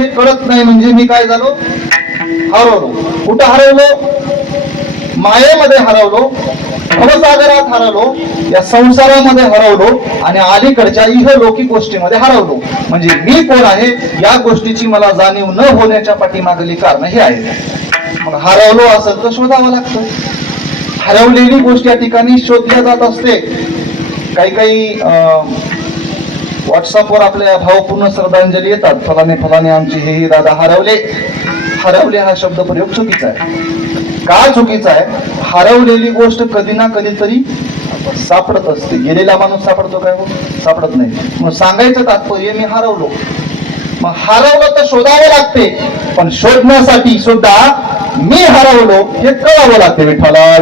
हे कळत नाही म्हणजे मी काय झालो, हरवलो. कुठं हरवलो? मायेमध्ये हरवलो, भवसागरात हरवलो, या संसारामध्ये हरवलो आणि अलीकडच्या इहलौकिक गोष्टीमध्ये हरवलो. म्हणजे मी कोण आहे या गोष्टीची मला जाणीव न होण्याच्या पाठीमागली कारण हे आहे. मग हरवलो असेल तर शोधावं लागतं. हरवलेली गोष्ट या ठिकाणी शोधल्या जात असते. काही काही व्हॉट्सअपवर आपल्या भावपूर्ण श्रद्धांजली येतात, फलाने फलाने आमचे हे दादा हरवले. हरवले हा शब्द प्रयोग चुकीचा आहे. का चुकीचा आहे? हरवलेली गोष्ट कधी ना कधीतरी सापडत असते. गेलेला माणूस सापडतो काय? हो, सापडत नाही. मग सांगायचं तात्पर्य मी हरवलो. मग हरवलं तर शोधावं लागते, पण शोधण्यासाठी सुद्धा मी हरवलो हे कळावं लागते. विठ्ठला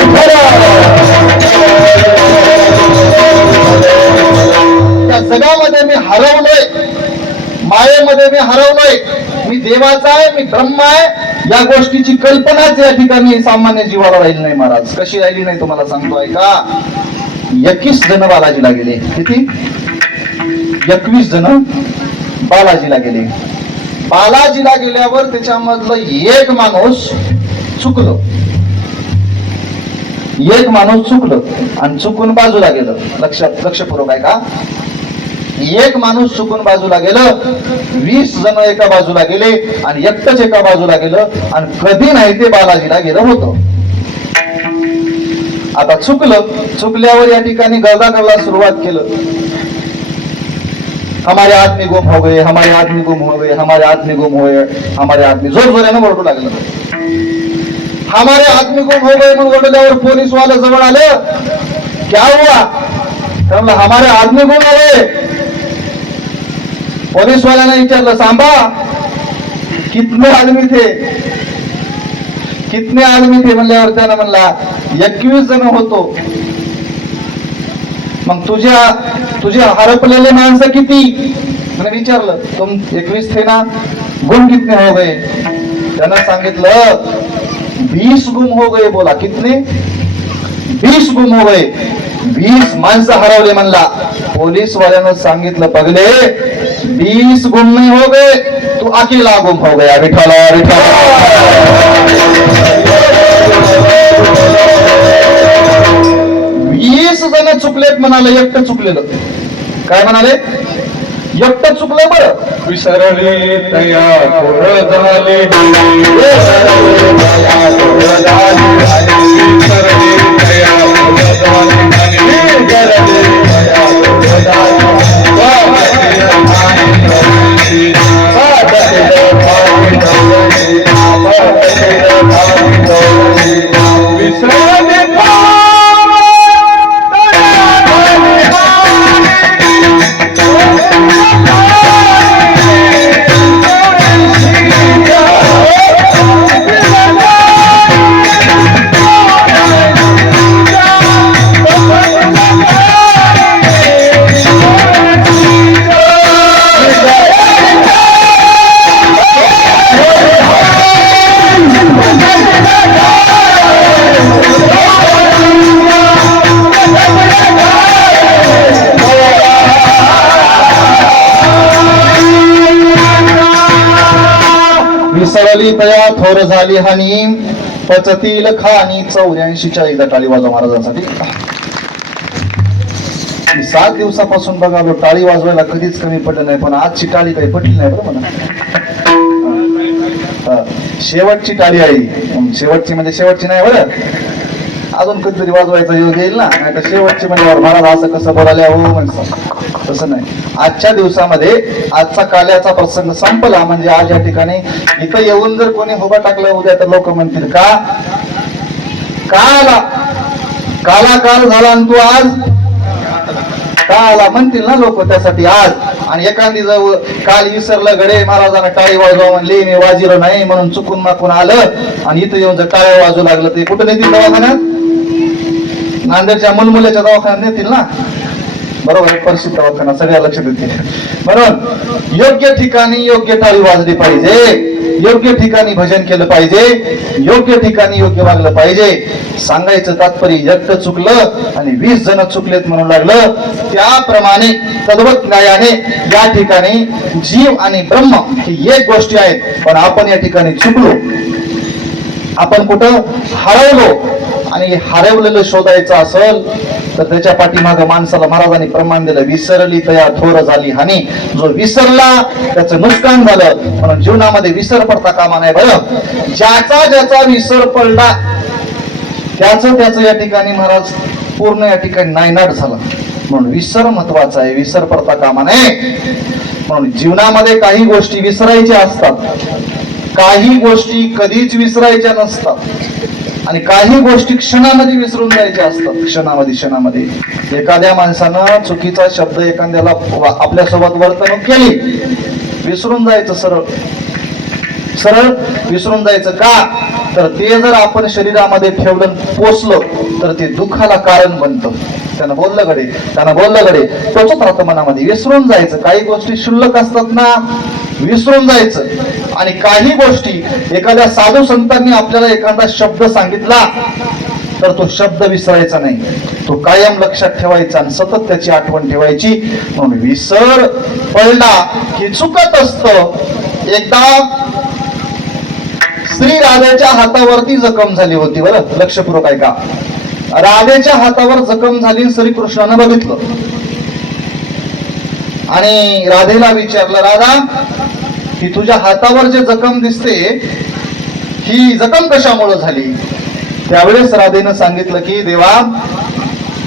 त्या जगामध्ये मी हरवलोय, मायेमध्ये मी हरवलोय, मी देवाचा आहे, मी ब्रह्म आहे, या गोष्टीची कल्पनाच या ठिकाणी सामान्य जीवाला राहिली नाही. महाराज कशी राहिली नाही तुम्हाला सांगतोय का? 21 जण बालाजीला गेले. किती? 21 जण बालाजीला गेले. बालाजीला गेल्यावर त्याच्यामधलं एक माणूस चुकलं. एक माणूस चुकलं आणि चुकून बाजूला गेलं. लक्षपूर्वक आहे का? एक माणूस चुकून बाजूला गेलं, 20 जण एका बाजूला गेले आणि एकटंच एका बाजूला गेलं आणि कधी नाही ते बालाजीला गेलं होतं. आता चुकल्यावर या ठिकाणी गरजा करायला सुरुवात केलं. हमारे आदमी गुम हो गए, हमारे आदमी गुम हो गए, हमारे आदमी गुम हो गए, हमारे आदमी जोर जोरानं ओरडू लागलं. हमारे आदमी गुम हो गए म्हणून ओरडल्यावर पोलीस वाला जवळ आलं. क्या हुआ? म्हणलं हमारे आदमी गुम हो गए. पोलीस वाल्याने विचारलं, सांबा कितने आदमी थे? कितने आदमी थे म्हणल्यावर त्यानं म्हणला 21 जण होतो. मग तुझे हरपलेले माणसं किती? मैंने विचारलं, तुम 21 थे ना, गुम कितने हो गए? त्यानं सांगितलं 20 गुम हो गए. बोला कितने? 20 गुम हो गए. 20 माणसं हरवले म्हणला. पोलीस वाल्यानं सांगितलं, पगले 20 गुम नहीं हो गए, तू अकेला गुम हो गया. विठ्ठला विठ्ठला 20 जण चुकलेत म्हणाले, एकटं चुकलेलं. काय म्हणाले? एकटं चुकलं. बरं विसरले तया थोडं झाले, विसरली तया थोर झाली हानी, पचतील खानी. 84च्या एकदा टाळी वाजवा महाराजांसाठी. 7 दिवसापासून बघालो टाळी वाजवायला कधीच कमी पडलं नाही, पण आजची टाळी काही पटली नाही बरं म्हणा. शेवटची टाळी आहे. शेवटची म्हणजे शेवटची नाही बरं, अजून कधीतरी वाजवायचा योग येईल ना. नाही तर शेवटची म्हणजे महाराज असं कसं बोलायला हो म्हणतात, तसं नाही. आजच्या दिवसामध्ये आजचा काल्याचा प्रसंग संपला म्हणजे आज या ठिकाणी इथं येऊन जर कोणी हुबा टाकलं उद्या तर लोक म्हणतील का आला, काला काल झाला आणि तू आज का आला म्हणतील ना लोक. त्यासाठी आज आणि एखादी जवळ काल विसरलं गडे महाराजांना टाळी वाजवा म्हणली, मी वाजिलो नाही म्हणून चुकून माकून आलं आणि इथं येऊन जर टाळ्या वाजू लागलं ते कुठं नेतील? दवाखान्यात, नांदेडच्या मुलमुल्याच्या दवाखान्यात नेतील ना. बरोबर आहे, परिस्थिती दवाखाना सगळ्या लक्ष देतील. म्हणून योग्य ठिकाणी योग्य टाळी वाजली पाहिजे. योग्य ठिकाणी भजन केलं पाहिजे, योग्य ठिकाणी योग्य वागलं पाहिजे. सांगायचं तात्पर्य एकटं चुकलं आणि 20 जण चुकलेत म्हणून लागलं. त्याप्रमाणे तद्वत न्यायाने या ठिकाणी जीव आणि ब्रह्म ही एक गोष्टी आहेत, पण आपण या ठिकाणी चुकलो, आपण कुठं हरवलो. आणि हरवलेलं शोधायचं असेल तर त्याच्या पाठीमागं माणसाला महाराजांनी प्रमाण दिलं, विसरली तया थोर झाली हानी. जो विसरला त्याचं नुकसान झालं. म्हणून जीवनामध्ये विसर पडता कामा नाही. बरं, ज्याचा विसर पडला त्याचं या ठिकाणी महाराज पूर्ण या ठिकाणी नायनाट झाला. म्हणून विसर महत्वाचा आहे, विसर पडता कामा नये. म्हणून जीवनामध्ये काही गोष्टी विसरायच्या असतात, काही गोष्टी कधीच विसरायच्या नसतात, आणि काही गोष्टी क्षणामध्ये विसरून जायच्या असतात. क्षणामध्ये एखाद्या माणसानं चुकीचा शब्द एखाद्याला आपल्यासोबत वर्तणूक केली, विसरून जायचं, सरळ विसरून जायचं. का तर ते जर आपण शरीरामध्ये ठेवलं पोचलो तर ते दुःखाला कारण बनतं. त्यानं बोललं गडे टोचत राहतं मनामध्ये. विसरून जायचं. काही गोष्टी शुल्लक असतात ना, विसरून जायचं. आणि काही गोष्टी एखाद्या साधू संतांनी आपल्याला एखादा शब्द सांगितला तर तो शब्द विसरायचा नाही, तो कायम लक्षात ठेवायचा आणि सतत त्याची आठवण ठेवायची. म्हणून विसर पडला की चुकत असतं. एकदा श्री राधेच्या हातावरती जखम झाली होती. बरं, लक्षपूर्वक ऐका. राधेच्या हातावर जखम झाली, श्रीकृष्णानं बघितलं आणि राधेला विचारलं, राधा, ही तुझ्या हातावर जे जखम दिसते ही जखम कशामुळे झाली? त्यावेळेस राधेनं सांगितलं की देवा,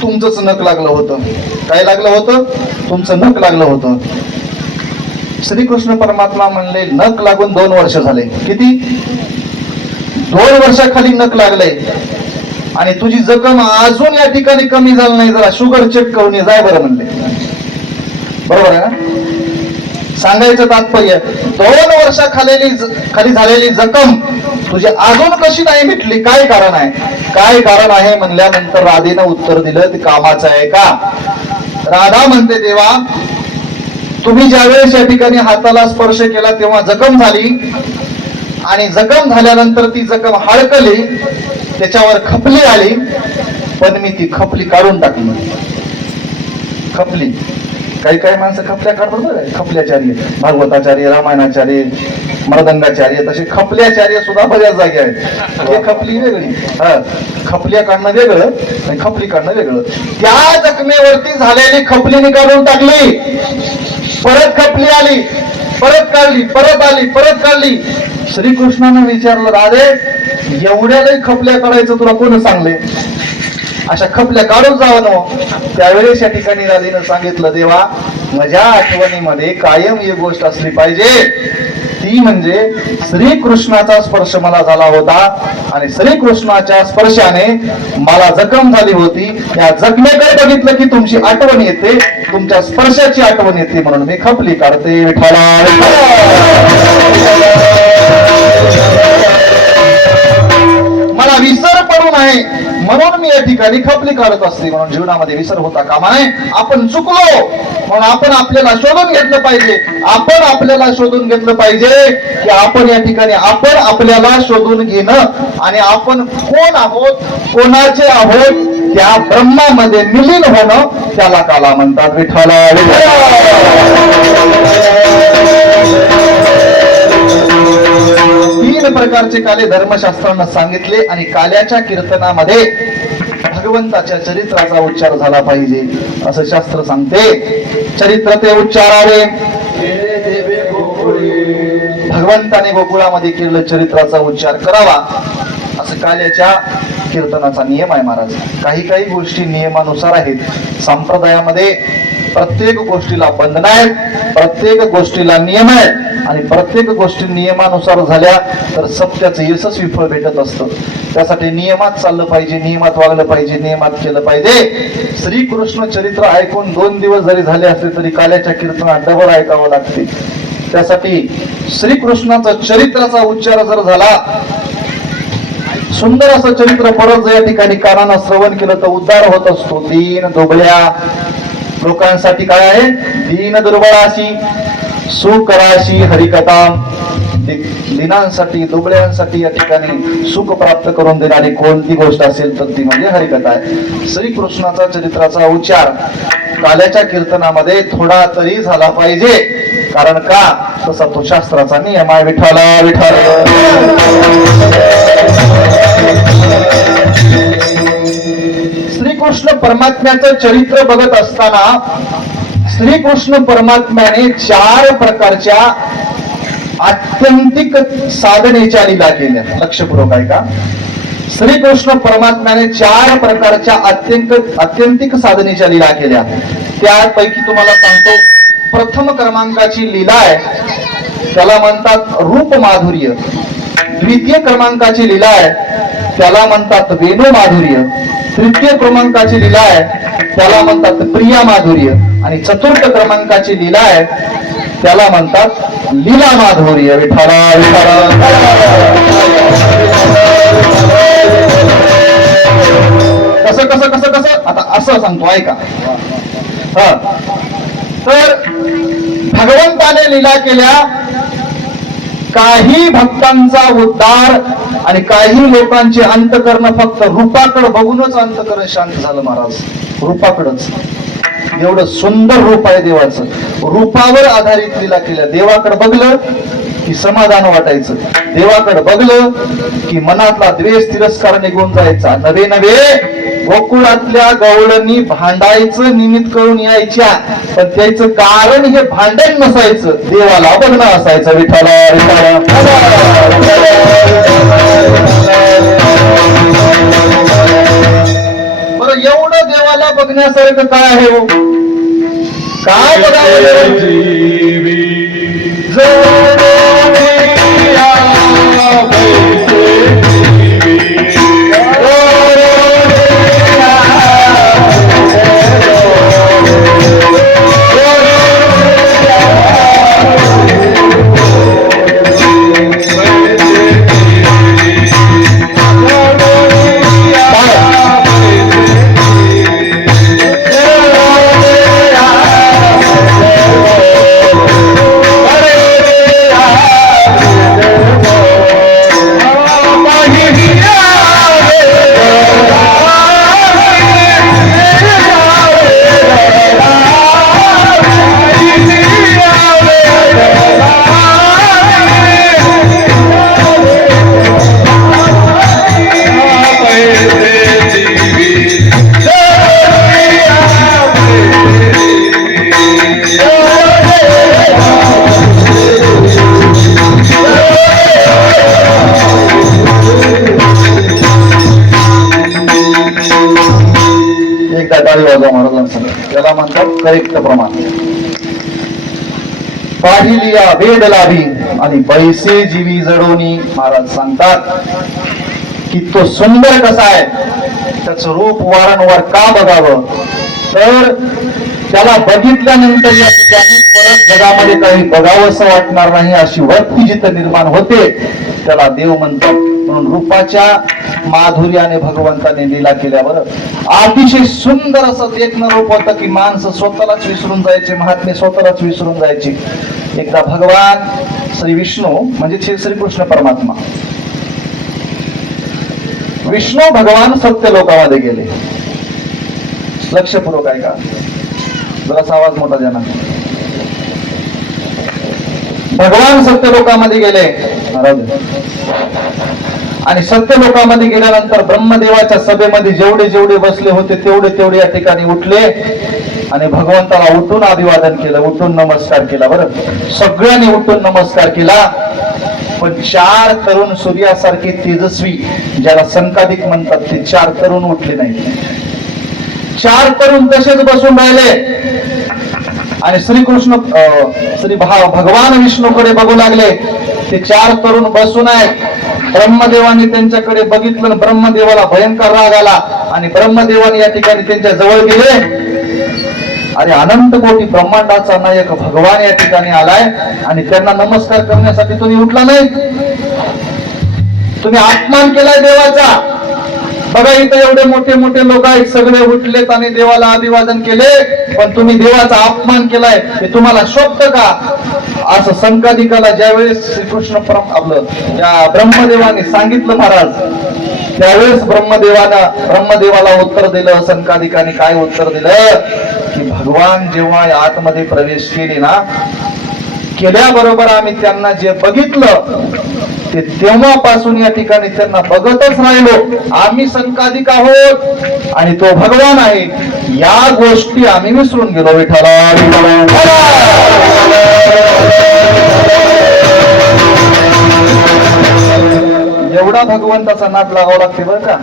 तुमचंच नख लागलं होतं. काय लागलं होतं? तुमचं नख लागलं होतं. श्रीकृष्ण परमात्मा म्हणले, नख लागून 2 वर्ष झाले. किती? 2 वर्षाखाली नख लागले आणि तुझी जखम अजून या ठिकाणी कमी झाली नाही, जरा शुगर चेक करून ये, जाय बरं म्हणले. बरोबर आहे ना? सांगायचं तात्पर्य, 2 वर्षाखाली झालेली जखम तुझी अजून कशी नाही मिटली? काय कारण आहे? काय कारण आहे म्हणल्यानंतर राधेनं उत्तर दिलं, ते कामाचं आहे का? राधा म्हणते, देवा, तुम्ही ज्यावेळेस या ठिकाणी हाताला स्पर्श केला तेव्हा जखम झाली आणि जखम झाल्यानंतर ती जखम हळकली, त्याच्यावर खपली आली, पण मी ती खपली काढून टाकली. खपली, काही माणसं खपल्या काढतात. खपल्याचार्य, भागवताचार्य, रामायणाचार्य, मृदंगाचार्य, तसे खपल्याचार्य सुद्धा बऱ्याच जागी आहेत. ते खपली वेगळी, खपल्या काढणं वेगळं आणि खपली काढणं वेगळं. त्या जखमेवरती झालेली खपलीने काढून टाकली, परत खपली आली, परत काढली, परत आली, परत काढली. श्रीकृष्णानं विचारलं, राधे, एवढ्या लई खपल्या काढायचं तुला कोण सांगले? अशा खपल्या काढून जावं ना. त्यावेळेस या ठिकाणी राधेनं सांगितलं, देवा, माझ्या आठवणीमध्ये कायम ही गोष्ट असली पाहिजे, ती म्हणजे श्रीकृष्णाचा स्पर्श मला झाला होता आणि श्रीकृष्णाच्या स्पर्शाने मला जखम झाली होती. या जखमेकडे बघितलं की तुमची आठवण येते, तुमच्या स्पर्शाची आठवण येते, म्हणून मी खपली काढते. विठ्ठला मला विसर पडू नये म्हणून मी या ठिकाणी खपली काढत असते. म्हणून जीवनामध्ये विसर होता कामा नये. आपण चुकलो म्हणून आपण आपल्याला शोधून घेतलं पाहिजे. आपण आपल्याला शोधून घेतलं पाहिजे की आपण या ठिकाणी आपण आपल्याला शोधून घेणं आणि आपण कोण आहोत, कोणाचे आहोत, त्या ब्रह्मामध्ये विलीन होणं, त्याला काला म्हणतात. विठ्ठला तीन प्रकारचे काले धर्मशास्त्रांना सांगितले आणि काल्याच्या कीर्तनामध्ये भगवंताच्या चरित्राचा उच्चार झाला पाहिजे असं शास्त्र सांगते. चरित्र ते उच्चारावे. भगवंताने गोकुळामध्ये केलेलं चरित्राचा उच्चार करावा असं काल्याच्या कीर्तनाचा नियम आहे महाराज. काही गोष्टी नियमानुसार आहेत. संप्रदायामध्ये प्रत्येक गोष्टीला बंधन आहेत, प्रत्येक गोष्टीला नियम आहेत आणि प्रत्येक गोष्टी नियमानुसार झाल्या तर सत्याचं यशस्वी फळ भेटत असतं. त्यासाठी नियमात चाललं पाहिजे, नियमात वागलं पाहिजे, नियमात केलं पाहिजे. श्रीकृष्ण चरित्र ऐकून 2 दिवस जरी झाले असले तरी काल्याच्या कीर्तनात डबल ऐकावं लागते. त्यासाठी श्रीकृष्णाचा चरित्राचा उच्चार जर झाला, सुंदर असं चरित्र परत जर या ठिकाणी कानानं श्रवण केलं तर उद्धार होत असतो. दीन दुबळ्या लोकांसाठी काय आहे? दीन दुर्बळाशी सुकराशी हरिकथा, लिनांसाठी दुबळ्यांसाठी या ठिकाणी सुख प्राप्त करून देणारी कोणती गोष्ट असेल तर ती म्हणजे हरिकथा आहे. श्रीकृष्णाचा चरित्राचा उच्चार काल्याच्या कीर्तनामध्ये थोडा तरी झाला पाहिजे. कारण का, तसा तो शास्त्राचा नियम आहे. विठ्ठला विठ्ठल. श्रीकृष्ण परमात्म्याचं चरित्र बघत असताना श्रीकृष्ण परमात्म्याने 4 प्रकारच्या आत्यंतिक साधनेच्या लीला केल्या. लक्षपूर्वक आहे का? श्रीकृष्ण परमात्म्याने 4 प्रकारच्या आत्यंतिक साधनेच्या लीला केल्या. त्यापैकी तुम्हाला सांगतो, प्रथम क्रमांकाची लीला आहे त्याला म्हणतात रूप माधुर्य. द्वितीय क्रमांकाची लीला आहे त्याला म्हणतात वेणू माधुर्य. तृतीय क्रमांकाची लीला आहे त्याला म्हणतात प्रिया माधुर्य. आणि चतुर्थ क्रमांकाची लीला आहे त्याला म्हणतात लीला माधुर्य. विठ्ठला कसं कसं कसं कसं आता असं सांगतो ऐका. तर भगवंताने लीला केल्या, काही भक्तांचा उद्धार आणि काही लोकांचे अंतकरण फक्त रूपाकडे बघूनच अंतकरण शांत झालं. महाराज रूपाकडच, एवढं सुंदर रूप आहे देवाचं, रूपावर आधारित लीला केल्या. देवाकडे बघलं की समाधान वाटायचं, देवाकडे बघलं की मनातला द्वेष तिरस्कार निघून जायचा. नवे नवे गोकुळातल्या गवळणी भांडायचं निमित्त करून यायच्या, पण त्याचं कारण हे भांडण नसायचं, देवाला बघणं असायचं. विठ्ठला बरं, एवढं देवाला बघण्यासारखं काय आहे हो? काय बघावं? त्याला म्हणतात करेक्ट प्रमाण. पाहिलिया वेद लाभी आणि बैसे जीवी जडोनी. महाराज सांगतात की तो सुंदर कसा आहे, त्याचं रूप वारंवार का बघावं, तर त्याला बघितल्यानंतर या ठिकाणी परत जगामध्ये काही बघावंसं वाटणार नाही अशी वृत्ती जिथं निर्माण होते त्याला देव म्हणतात. म्हणून रूपाच्या माधुर्याने भगवंताने लीला केल्या. बरं, अतिशय सुंदर असं देखणं रूप होतं की माणसं स्वतःलाच विसरून जायचे, महात्मे स्वतःलाच विसरून जायचे. एकदा भगवान श्री विष्णू म्हणजे श्रीकृष्ण परमात्मा, विष्णू भगवान सत्य लोकामध्ये गेले. लक्षपूर्वक आहे का? जरासा आवाज मोठा देणार. भगवान सत्य लोकामध्ये गेले आणि सत्य लोकामध्ये गेल्यानंतर ब्रह्मदेवाच्या सभेमध्ये जेवढे जेवढे बसले होते तेवढे तेवढे या ठिकाणी उठले आणि भगवंताला उठून अभिवादन केलं, उठून नमस्कार केला. बरं, सगळ्यांनी उठून नमस्कार केला. पण 4 तरुण सूर्यासारखे तेजस्वी, ज्याला संकादिक म्हणतात, ते 4 तरुण उठले नाही. 4 तरुण तसेच बसून राहिले आणि भगवान विष्णूकडे बघू लागले. ते 4 तरुण बसून आहेत. ब्रह्मदेवाने त्यांच्याकडे बघितलं, ब्रह्मदेवाला भयंकर राग आला आणि ब्रह्मदेवाने या ठिकाणी त्यांच्या जवळ गेले. अरे, अनंत कोटी ब्रह्मांडाचा नायक भगवान या ठिकाणी आलाय आणि त्यांना नमस्कार करण्यासाठी तुम्ही उठला नाही, तुम्ही अपमान केलाय देवाचा. बघा, इथं एवढे मोठे मोठे लोक आहेत, सगळे उठलेत आणि देवाला अभिवादन केले, पण तुम्ही देवाचा अपमान केलाय. हे तुम्हाला शोभतं का? असं संकादिकाला ज्यावेळेस श्रीकृष्ण आपलं या ब्रह्मदेवाने सांगितलं महाराज, त्यावेळेस ब्रह्मदेवाला उत्तर दिलं. संकादिकाने काय उत्तर दिलं की भगवान जेव्हा आतमध्ये प्रवेश केले ना, केल्याबरोबर आम्ही त्यांना जे बघितलं ते तेव्हापासून या ठिकाणी त्यांना बघतच राहिलो. आम्ही संकादिक आहोत आणि तो भगवान आहे, या गोष्टी आम्ही विसरून गेलो. विठ्ठला एवढा भगवंताचा नाद लागावा लागते बरं का.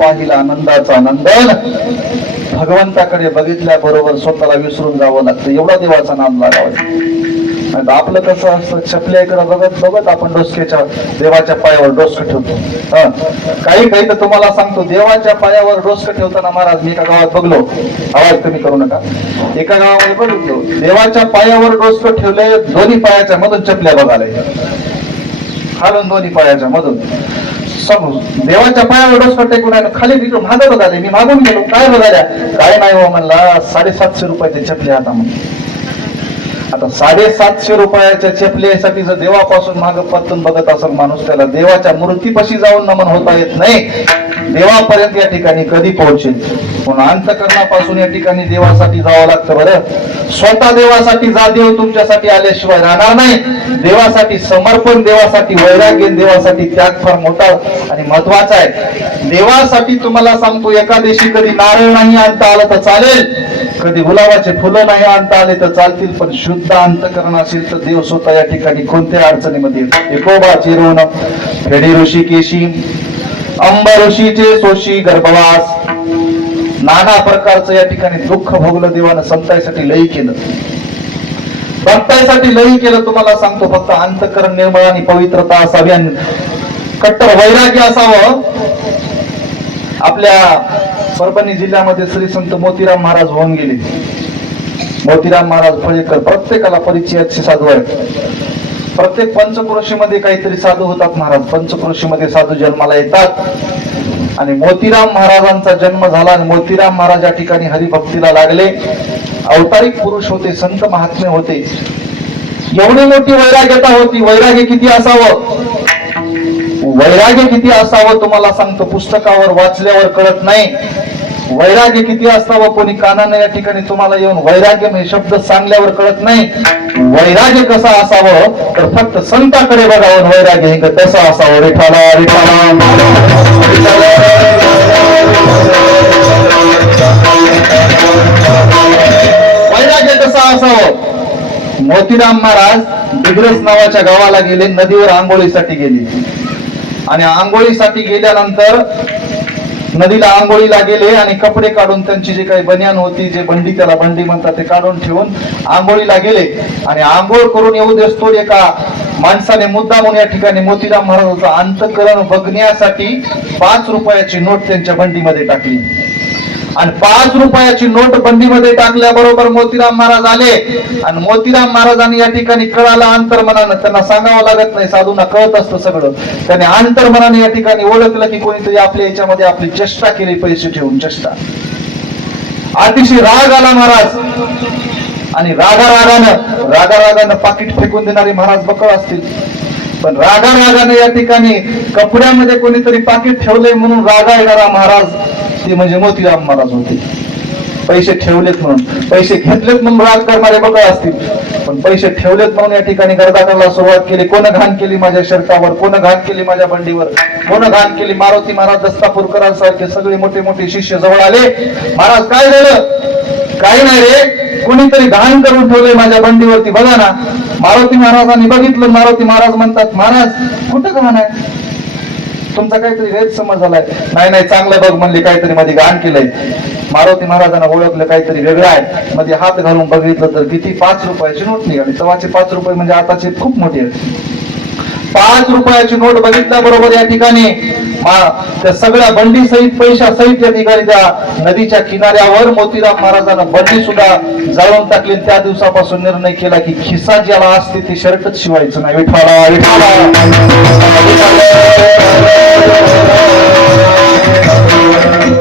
पाहिला नंदाचा नंदन. भगवंताकडे बघितल्या बरोबर स्वतःला विसरून जावं लागतं. एवढा देवाचा नाम लागावा. आपलं कसं असतं, छपल्याकडे बघत बघत आपण डोसक्याच्या देवाच्या पायावर डोसकं ठेवतो. काही तर तुम्हाला सांगतो, देवाच्या पायावर डोसकं ठेवताना महाराज मी एका गावात बघलो, आवाज कमी करू नका, एका गावामध्ये बघितलो देवाच्या पायावर डोसकं ठेवले, दोन्ही पायाच्या मधून चपल्या बघायला खालून दोन्ही पायाच्या मधून देवाच्या पायावर डोसकं टेकून खाली तिकडून मागं बघाले. मी मागून गेलो, काय बघाल्या, काय नाही हो म्हणला, 750 रुपयाचे चपले आता म्हणून. आता 750 रुपयाच्या चपलेसाठी जर देवापासून मागं पत्तून बघत असेल माणूस, त्याला देवाच्या मूर्तीपाशी जाऊन नमन होता येत नाही. देवापर्यंत या ठिकाणी कधी पोहोचेल? म्हणून अंतकरणापासून या ठिकाणी देवासाठी जावं लागतं. बरं, स्वतः देवासाठी जा, देव तुमच्यासाठी आल्याशिवाय राहणार नाही. देवासाठी समर्पण, देवासाठी वैराग्य, देवासाठी त्याग फार मोठा आणि महत्वाचा आहे. देवासाठी तुम्हाला सांगतो, एकादशी कधी नारळ नाही आणता आलं तर चालेल, कधी गुलाबाचे फुलं नाही आणता आले तर चालतील, पण शुद्ध अंतकरण असेल तर देव स्वतः या ठिकाणी कोणत्या अडचणीमध्ये एकोबा चिरून फेडी ऋषी केशी अंब ऋषीचे सोशी गर्भवास, नाना प्रकारचं या ठिकाणी दुःख भोगलं देवानं. संतांसाठी लई केलं, भक्तांसाठी लई केलं. तुम्हाला सांगतो, फक्त अंतकरण निर्मळ आणि पवित्रता असावी आणि कट्टर वैराग्य असावं. आपल्या परभणी जिल्ह्यामध्ये श्री संत मोतीराम महाराज होऊन गेले. मोतीराम महाराज फळेकर प्रत्येकाला परिचयाचे साधू आहेत. प्रत्येक पंचक्रोशीमध्ये काहीतरी साधू होतात महाराज. पंचक्रोशीमध्ये साधू जन्माला येतात आणि मोतीराम महाराजांचा जन्म झाला आणि मोतीराम महाराज या ठिकाणी हरिभक्तीला लागले. अवतारिक पुरुष होते, संत महात्मे होते. एवढी मोठी वैराग्यता होती. वैराग्य किती असावं, वैराग्य किती असावं तुम्हाला सांगतो, पुस्तकावर वाचल्यावर कळत नाही. वैराग्य किती असावं, कोणी कानाने या ठिकाणी तुम्हाला येऊन वैराग्य म्हणजे शब्द सांगल्यावर कळत नाही. वैराग्य कसं असावं तर फक्त संताकडे बघावं वैराग्य हे तसं असावं. विठ्ठला विठ्ठला वैराग्य कसं असावं. मोतीराम महाराज दिग्रस नावाच्या गावाला गेले, नदीवर आंघोळीसाठी गेले आणि आंघोळीसाठी गेल्यानंतर नदीला आंघोळीला गेले आणि कपडे काढून त्यांची जी काही बनियान होती, जे बंडी त्याला बंडी म्हणतात, ते काढून ठेवून आंघोळीला गेले आणि आंघोळ करून येऊ देतो एका माणसाने मुद्दामून या ठिकाणी मोतीराम महाराजांचं अंतकरण बघण्यासाठी 5 रुपयाची नोट त्यांच्या बंडीमध्ये टाकली आणि 5 रुपयाची नोट बंडीमध्ये टाकल्याबरोबर मोतीराम महाराज आले आणि मोतीराम महाराजांनी या ठिकाणी कळालं अंतर्मनानं, त्यांना सांगावं लागत नाही, साधूंना कळत असतं सगळं. त्याने अंतर्मनाने या ठिकाणी ओळखलं की कोणीतरी आपल्या याच्यामध्ये आपली चेष्टा केली, पैसे ठेवून चेष्टा. अतिशय राग आला महाराज आणि रागारागानं पाकिट फेकून देणारे महाराज बकळ असतील, पण रागाने या ठिकाणी कपड्यामध्ये कोणीतरी पाकिट ठेवलंय म्हणून रागा येणारा महाराज ते म्हणजे मोतीराम महाराज होते. पैसे ठेवलेत म्हणून, पैसे घेतलेत म्हणून राग करणारे बघा असतील, पण पैसे ठेवलेत म्हणून या ठिकाणी गर्दा करायला सुरुवात केली. कोण घाण केली माझ्या शर्टावर, कोण घाण केली माझ्या बंडीवर, कोण घाण केली. मारुती महाराज दस्तापूरकरांसारखे सगळे मोठे मोठे शिष्य जवळ आले. महाराज काय झालं? काही नाही रे, कोणीतरी घाण करून ठेवलंय माझ्या बंडीवरती, बघा ना. मारुती महाराजांनी बघितलं. मारुती महाराज म्हणतात, महाराज कुठं घाण आहे? तुमचा काहीतरी गैरसमज झालाय. नाही नाही, चांगलं बघ म्हणले, काहीतरी मध्ये घाण केलंय. मारुती महाराजांना ओळखलं काहीतरी वेगळं आहे. मध्ये हात घालून बघितलं तर किती 5 रुपयाची नोट निघाली. तेव्हाचे 5 रुपये म्हणजे आताचे खूप मोठी आहे. 5 रुपयाची नोट बघितल्या बरोबर या ठिकाणी त्या सगळ्या बंडी सहित, पैशा सहित या ठिकाणी त्या नदीच्या किनाऱ्यावर मोतीराम महाराजांना बंडी सुद्धा जाळून टाकली. त्या दिवसापासून निर्णय केला की खिसा ज्याला असते ते शर्टच शिवायचं नाही. विठाला विठाला.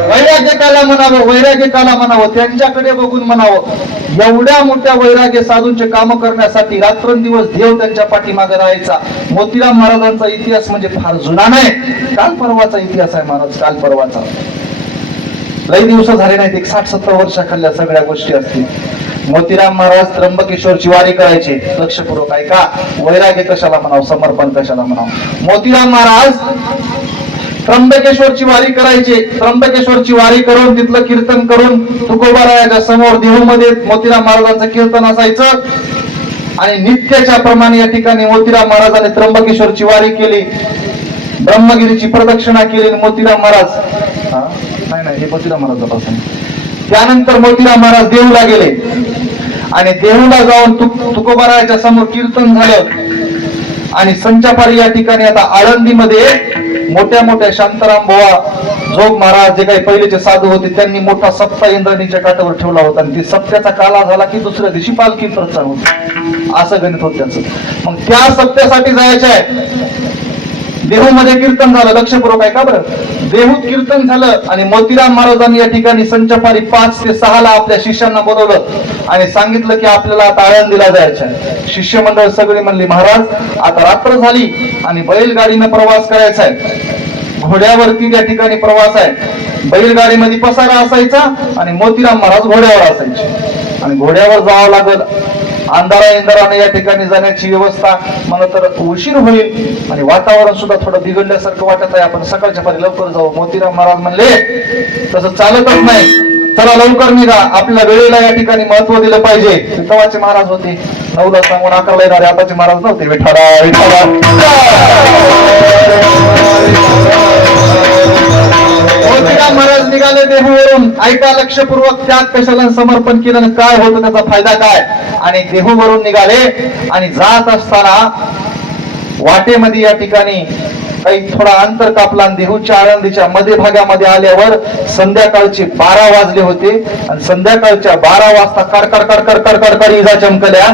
वैराग्यकाला म्हणावं, वैराग्यकाला म्हणावं, त्यांच्याकडे बघून म्हणावं. एवढ्या मोठ्या वैराग्य साधूंचे काम करण्यासाठी रात्रंदिवस देव त्यांच्या पाठीमागे राहायचा. मोतीराम महाराजांचा इतिहास म्हणजे फार जुना नाही, काल परवाचा इतिहास आहे महाराज, काल परवाचा. लई दिवस झाले नाहीत, एक 60-70 वर्षाखाल्या सगळ्या गोष्टी असतील. मोतीराम महाराज त्र्यंबकेश्वरची वारी करायचे. लक्षपूर्वक ऐका, वैराग्य कशाला म्हणावं, समर्पण कशाला म्हणावं. मोतीराम महाराज त्र्यंबकेश्वरची वारी करायचे. त्र्यंबकेश्वरची वारी करून तिथलं कीर्तन करून तुकोबारायाच्या समोर देहूमध्ये मोतीराम महाराजांचं कीर्तन असायचं. आणि नित्याच्या प्रमाणे या ठिकाणी मोतीराम महाराजांनी त्र्यंबकेश्वरची वारी केली, ब्रह्मगिरीची प्रदक्षिणा केली. मोतीराम महाराज नाही हे मोतीराम महाराजापासून त्यानंतर मोतीराम महाराज देहूला गेले आणि देहूला जाऊन तुकोबारायाच्या समोर कीर्तन झालं. आणि संचापारी या ठिकाणी आता आळंदीमध्ये मोठ्या मोठ्या शांताराम बुवा जोग महाराज जे काही पहिलेचे साधू होते त्यांनी मोठा सप्ताह इंद्राणीच्या काठावर ठेवला होता. आणि ती सप्त्याचा काला झाला की दुसऱ्या दिवशी पालखी प्रस्थान होती, असं गणित होत त्याचं. मग त्या सप्त्यासाठी जायचं आहे. देहूमध्ये कीर्तन झालं. लक्षपूर्वक आहे का बरं. देहूत कीर्तन झालं आणि मोतीराम महाराजांनी या ठिकाणी संचापारी 5 ते 6 ला आपल्या शिष्यांना बोलवलं आणि सांगितलं की आपल्याला आता आळंदीला जायचं आहे. शिष्यमंडळ सगळी म्हणली, महाराज आता रात्र झाली आणि बैलगाडीनं प्रवास करायचा आहे, घोड्यावरती त्या ठिकाणी प्रवास आहे. बैलगाडीमध्ये पसारा असायचा आणि मोतीराम महाराज घोड्यावर असायचे आणि घोड्यावर जावं लागल. अंधाराने या ठिकाणी जाण्याची व्यवस्था मला तर उशीर होईल आणि वातावरण सुद्धा थोडं बिघडल्यासारखं वाटत आहे. आपण सकाळच्या पारी लवकर जाऊ. मोतीराम महाराज म्हणले तसं चालतच नाही, चला लवकर निघा, आपल्या वेळेला या ठिकाणी महत्व दिलं पाहिजे. तेव्हाचे महाराज होते 9ला सांगून 11ला येणारे, आताचे महाराज नव्हते. विठाला विठाला. मोतीराम महाराज निघाले देहूवरून. ऐका लक्षपूर्वक, त्याग कशाला समर्पण केलं, काय होतं, त्याचा फायदा काय. आणि देहूवरून निघाले आणि जात असताना वाटेमध्ये या ठिकाणी काही थोडा अंतर कापला आणि देहूच्या आळंदीच्या मध्ये भागामध्ये आल्यावर संध्याकाळचे 12 वाजले होते आणि संध्याकाळच्या 12 वाजता कडकड कडकड कडकड कड इजा चमकल्या,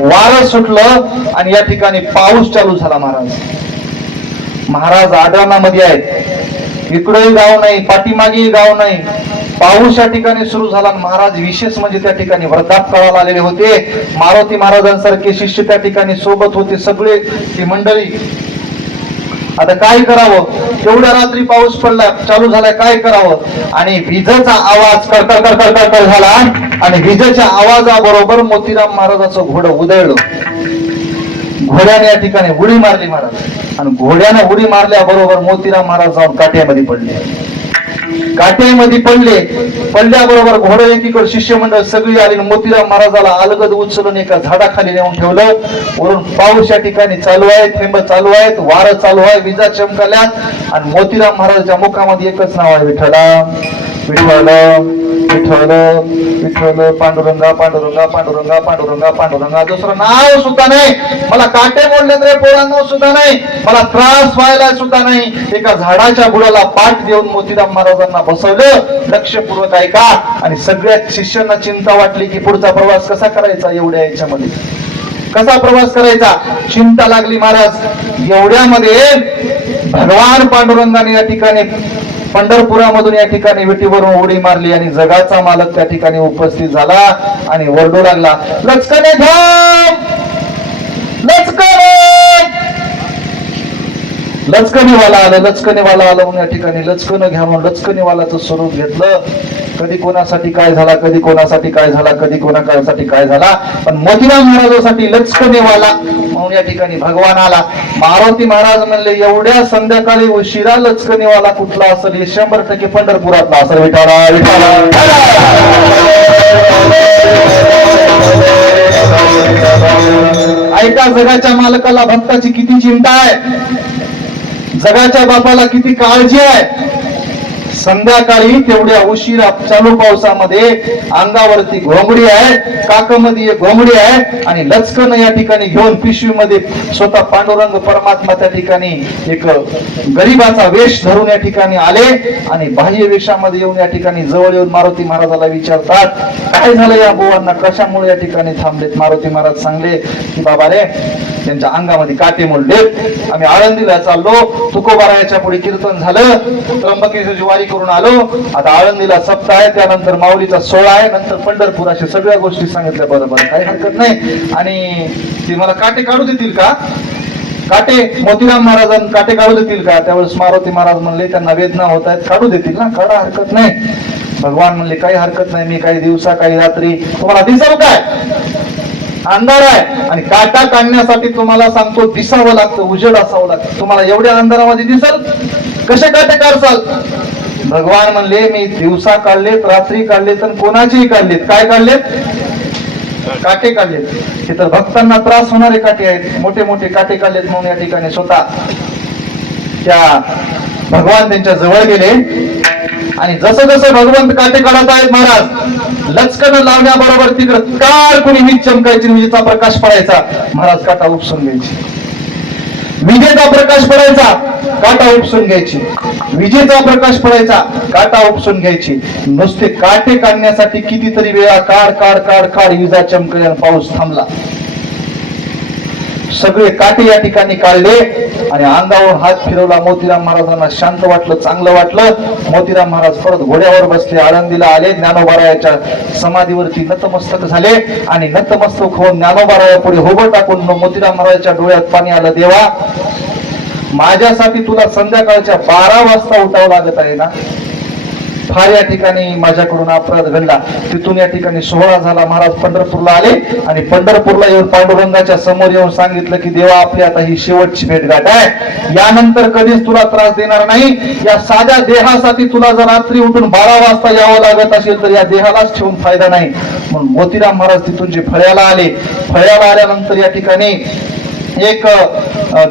वारं सुटलं आणि या ठिकाणी पाऊस चालू झाला. महाराज आडरानामध्ये आहेत, इकडंही गाव नाही, पाठीमागेही गाव नाही. पाऊस या ठिकाणी सुरू झाला. महाराज विशेष म्हणजे त्या ठिकाणी वृद्धापकाळाला आलेले होते. मारुती महाराजांसारखे शिष्य त्या ठिकाणी सोबत होते, सगळे ती मंडळी. आता काय करावं, तेवढ्या रात्री पाऊस पडला, चालू झालाय, काय करावं. आणि विजेचा आवाज कडकड कडकड कडकड झाला आणि विजेच्या आवाजाबरोबर मोतीराम महाराजाचं घोडं उधळलं. घोड्याने या ठिकाणी उडी मारली महाराज आणि घोड्याने उडी मारल्याबरोबर मोतीराम महाराज जाऊन काट्यामध्ये पडले. काट्यामध्ये पडल्याबरोबर घोडं एकीकडे, शिष्यमंडळ सगळी आली. मोतीराम महाराजाला अलगद उचलून एका झाडाखाली नेऊन ठेवलं. वरून पाऊस या ठिकाणी चालू आहे, थेंब चालू आहेत, वारं चालू आहे, विजा चमकल्यात आणि मोतीराम महाराजांच्या मुखामध्ये एकच नाव आहे, विठ्ठला विठ्ठल विठ्ठल विठ्ठल पांडुरंगा पांडुरंगा पांडुरंगा पांडुरंगा पांडुरंगा. दुसरं नाव सुद्धा नाही. मला काटे मोडले रे पोरांना सुद्धा नाही, मला त्रास व्हायला सुद्धा नाही. एका झाडाच्या बुडाला पाठ देऊन मोतीराम महाराजांना बसवलं. लक्षपूर्वक ऐका. आणि सगळ्या शिष्यांना चिंता वाटली की पुढचा प्रवास कसा करायचा, एवढ्या याच्यामध्ये कसा प्रवास करायचा, चिंता लागली. महाराज एवढ्यामध्ये भगवान पांडुरंगाने या ठिकाणी पंढरपुरामधून या ठिकाणी विटीवरून उडी मारली आणि जगाचा मालक त्या ठिकाणी उपस्थित झाला आणि ओरडू लागला, लचकने थांब, लचकने. लचकणीवाला आलं, लचकणीवाला आलं म्हणून या ठिकाणी लचकणं घ्या म्हणून लचकणीवालाचं स्वरूप घेतलं. कधी कोणासाठी काय झाला, कधी कोणासाठी काय झाला, कधी कोणासाठी काय झाला, पण मोतीराम महाराजांसाठी लचकणीवाला म्हणून या ठिकाणी भगवान आला. मारुती महाराज म्हणले एवढ्या संध्याकाळी उशिरा लचकणीवाला कुठला असेल, हे 100% पंढरपुरातला असेल. विठाला विठाला ऐका, जगाच्या मालकाला भक्ताची किती चिंता आहे, जगाच्या बापाला किती काळजी आहे. संध्याकाळी तेवढ्या उशिरा चालू पावसामध्ये अंगावरती घोंगडी आहे, काकामध्ये एक घोंगडी आहे आणि लचकन या ठिकाणी घेऊन पिशवीमध्ये स्वतः पांडुरंग परमात्मा त्या ठिकाणी एक गरीबाचा वेश धरून या ठिकाणी आले आणि बाह्य वेशामध्ये येऊन या ठिकाणी जवळ येऊन मारुती महाराजाला विचारतात, काय झालं या बुवांना, कशामुळे या ठिकाणी थांबलेत. मारुती महाराज सांगले की बाबा रे, त्यांच्या अंगामध्ये काटे मोडले, आम्ही आळंदीला चाललो, तुकोबारायाच्या पुढे कीर्तन झालं, त्र्यंबकेश्वरची वारी करून आलो, आता आळंदीला सप्ताह आहे, त्यानंतर माऊलीचा 16 आहे, नंतर पंढरपूर, अशा सगळ्या गोष्टी सांगितल्या. बरोबर, काही हरकत नाही. आणि ती मला काटे काढू देतील का, काटे मोतीराम महाराजांना काटे काढू देतील का. त्यावेळेस मारुती महाराज म्हणले त्यांना वेदना होत आहेत, काढू देतील ना, काढा, हरकत नाही. भगवान म्हणले काही हरकत नाही, मी काही दिवसा काही रात्री तुम्हाला दिसेल काय, अंधार आहे आणि काटा काढण्यासाठी तुम्हाला सांगतो दिसावं लागतं, उजेड असावं लागतं. तुम्हाला एवढ्या अंधारामध्ये दिसल, कसे काटे काढसाल. भगवान म्हणले मी दिवसा काढलेत, रात्री काढलेत, आणि कोणाचेही काढलेत. काय काढलेत, काटे काढलेत. हे तर भक्तांना त्रास होणारे काटे आहेत, मोठे मोठे काटे काढलेत म्हणून या ठिकाणी स्वतः त्या भगवान त्यांच्या जवळ गेले. आणि जसं जसं भगवंत काटे काढत आहेत महाराज, लचकन लावण्याबरोबर तिकडं काळ कोणी वीज चमकायची, विजेचा प्रकाश पडायचा, महाराज काटा उपसून घ्यायची. विजेचा प्रकाश पडायचा, काटा उपसून घ्यायची. विजेचा प्रकाश पडायचा, काटा उपसून घ्यायची. नुसते काटे काढण्यासाठी कितीतरी वेळा काढ काढ काढ काढ, विजा चमकली आणि पाऊस थांबला. सगळे काटे या ठिकाणी काढले आणि अंगावर हात फिरवला. मोतीराम महाराजांना शांत वाटलं, चांगलं वाटलं. मोतीराम महाराज परत घोड्यावर बसले, आळंदीला आले, ज्ञानोबारायाच्या समाधीवरती नतमस्तक झाले आणि नतमस्तक होऊन ज्ञानोबाराया पुढे होबं टाकून मोतीराम महाराजांच्या डोळ्यात पाणी आलं. देवा, माझ्यासाठी तुला संध्याकाळच्या 12 वाजता उठावं लागत आहे ना, फार या ठिकाणी माझ्याकडून अपराध घडला. तिथून या ठिकाणी 16 झाला. महाराज पंढरपूरला आले आणि पंढरपूरला येऊन पांडुरंगाच्या समोर येऊन सांगितलं की देवा, आपली आता ही शेवटची भेटगाठ आहे, यानंतर कधीच तुला त्रास देणार नाही. या साध्या देहासाठी तुला जर रात्री उठून 12 वाजता यावं लागत असेल तर या देहालाच ठेवून फायदा नाही. म्हणून मोतीराम महाराज तिथून जे फळ्याला आले, फळ्याला आल्यानंतर या ठिकाणी एक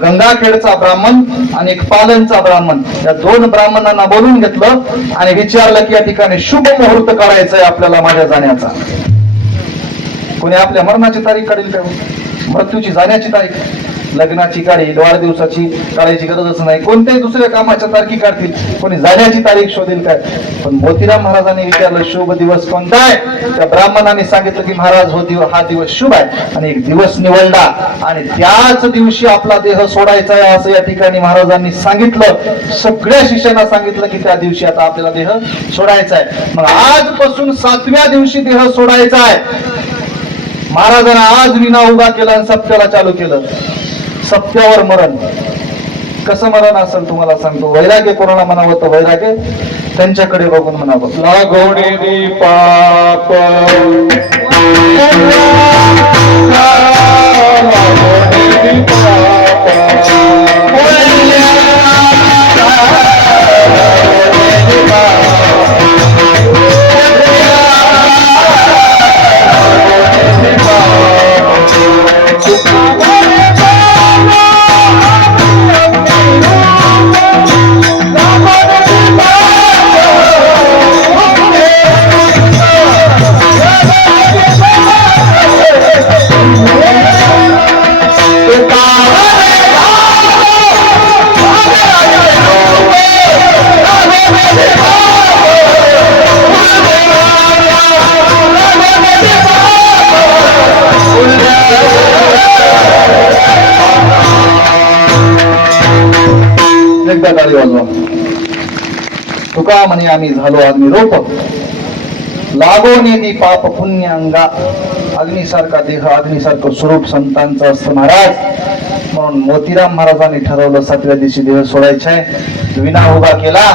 गंगाखेडचा ब्राह्मण आणि एक पालनचा ब्राह्मण, या 2 ब्राह्मणांना बोलून घेतलं आणि विचारलं की या ठिकाणी शुभ मुहूर्त काढायचा आहे आपल्याला माझ्या जाण्याचा. कोणी आपल्या मरणाची तारीख काढेल का, मृत्यूची जाण्याची तारीख, लग्नाची काढेल, वाढदिवसाची काढायची गरजच नाही, कोणत्याही दुसऱ्या कामाच्या तारखी काढतील, कोणी जाण्याची तारीख शोधेल काय. पण मोतीराम महाराजांनी विचारलं शुभ दिवस कोणता आहे. त्या ब्राह्मणाने सांगितलं की महाराज हा दिवस शुभ आहे आणि एक दिवस निवडला आणि त्याच दिवशी आपला देह सोडायचा आहे असं या ठिकाणी महाराजांनी सांगितलं. सगळ्या शिष्यांना सांगितलं की त्या दिवशी आता आपल्याला देह सोडायचा आहे. मग आजपासून 7व्या दिवशी देह सोडायचा आहे. महाराजांना आज विना उभा केला आणि सप्त्याला चालू केलं. सप्त्यावर मरण, कसं मरण असेल तुम्हाला सांगतो. वैराग्य कोणाला म्हणावं तर वैराग्य त्यांच्याकडे बघून म्हणावं. लागोणी पाप एकदा गाडी वाजवा. तुका म्हणे आम्ही झालो अग्निरूप, लागो नेदी पाप पुण्य अंगा. अग्निसारखा देह, अग्निसारखं स्वरूप संतांचं असतं महाराज. म्हणून मोतीराम महाराजांनी ठरवलं 7व्या दिवशी देह सोडायचा आहे. विना उभा केला